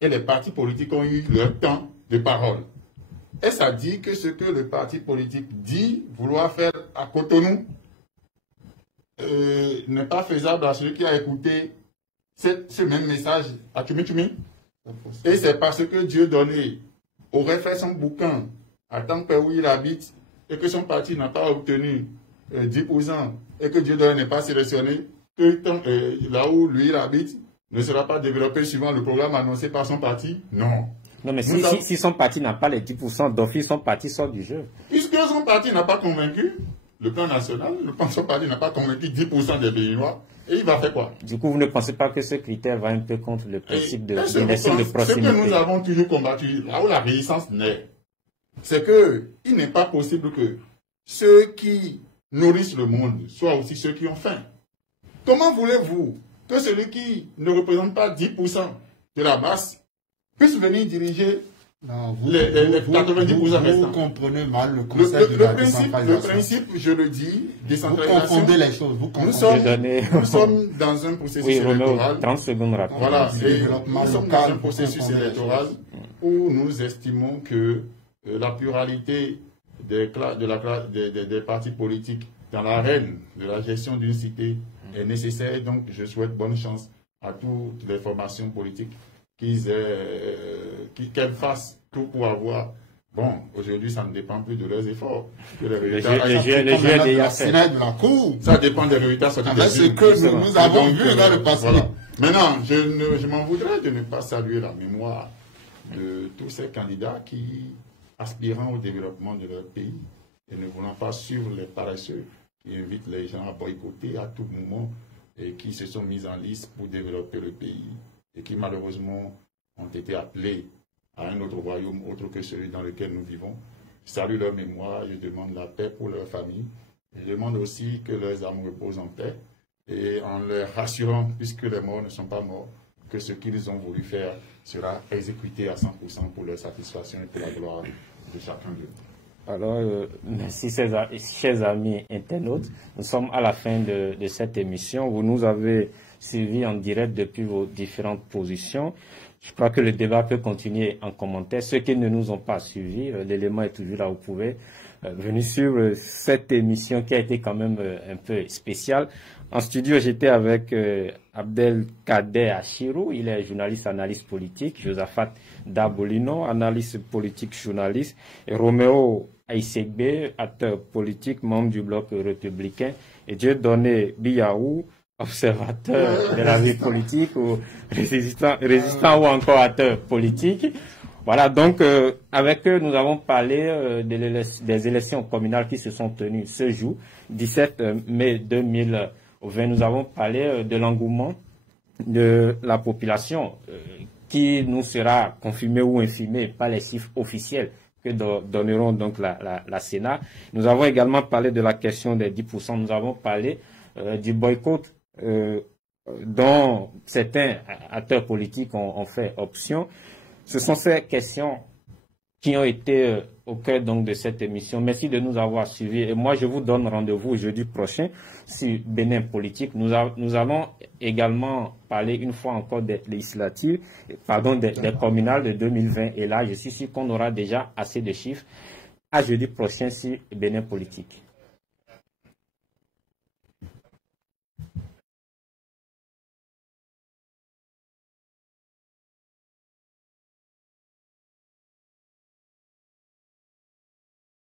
Et les partis politiques ont eu leur temps de parole. Est-ce à dire que ce que le parti politique dit vouloir faire à Cotonou n'est pas faisable à celui qui a écouté ce même message à Tchumi-Tchumi? Et c'est parce que Dieu donné aurait fait son bouquin à tant que où il habite et que son parti n'a pas obtenu 10% et que Dieu donné n'est pas sélectionné, que là où lui il habite ne sera pas développé suivant le programme annoncé par son parti? Non. Non, mais si son parti n'a pas les 10%, d'office, son parti sort du jeu. Puisque son parti n'a pas convaincu le plan national, son parti n'a pas convaincu 10% des Béninois, et il va faire quoi? Du coup, vous ne pensez pas que ce critère va un peu contre le principe de l'élection de proximité? Ce que nous avons toujours combattu, là où la résistance naît, c'est qu'il n'est pas possible que ceux qui nourrissent le monde soient aussi ceux qui ont faim. Comment voulez-vous que celui qui ne représente pas 10% de la masse puisse venir diriger les 90% restants? Vous comprenez mal le concept de la décentralisation. Le principe, je le dis, décentralisation. Vous confondez les choses. Nous sommes dans un processus électoral. 30 secondes rapide. Voilà, nous sommes dans un processus électoral où nous estimons que la pluralité des partis politiques dans l'arène de la gestion d'une cité est nécessaire. Donc, je souhaite bonne chance à toutes les formations politiques qu'elles fassent tout pour avoir. Bon, aujourd'hui, ça ne dépend plus de leurs efforts. Que les résultats, ça dépend des résultats. C'est ce que nous avons vu dans le passé. Voilà. Maintenant, je m'en voudrais de ne pas saluer la mémoire de tous ces candidats qui aspirant au développement de leur pays et ne voulant pas suivre les paresseux qui invitent les gens à boycotter à tout moment et qui se sont mis en lice pour développer le pays et qui malheureusement ont été appelés à un autre royaume autre que celui dans lequel nous vivons. Je salue leur mémoire, je demande la paix pour leur famille. Je demande aussi que leurs âmes reposent en paix et en leur rassurant, puisque les morts ne sont pas morts, que ce qu'ils ont voulu faire sera exécuté à 100% pour leur satisfaction et pour la gloire de chacun d'eux. Alors, merci chers amis internautes. Nous sommes à la fin de cette émission. Vous nous avez suivis en direct depuis vos différentes positions. Je crois que le débat peut continuer en commentaire. Ceux qui ne nous ont pas suivis, l'élément est toujours là. Vous pouvez venir suivre cette émission qui a été quand même un peu spéciale. En studio, j'étais avec Abdelkader Achirou, il est journaliste, analyste politique, Josaphat Dabolino, analyste politique, journaliste, et Roméo Aïsegbe, acteur politique, membre du bloc républicain, et Dieudonné Biaou, observateur de la vie politique, ou résistant ou encore acteur politique. Voilà, donc avec eux, nous avons parlé des élections communales qui se sont tenues ce jour, 17 mai 2020. Nous avons parlé de l'engouement de la population qui nous sera confirmé ou infirmé par les chiffres officiels que donneront donc la Sénat. Nous avons également parlé de la question des 10%. Nous avons parlé du boycott dont certains acteurs politiques ont fait option. Ce sont ces questions qui ont été au cœur donc de cette émission. Merci de nous avoir suivis. Et moi, je vous donne rendez-vous jeudi prochain sur Bénin Politique. Nous allons également parler une fois encore des législatives, des communales de 2020. Et là, je suis sûr qu'on aura déjà assez de chiffres. À jeudi prochain sur Bénin Politique.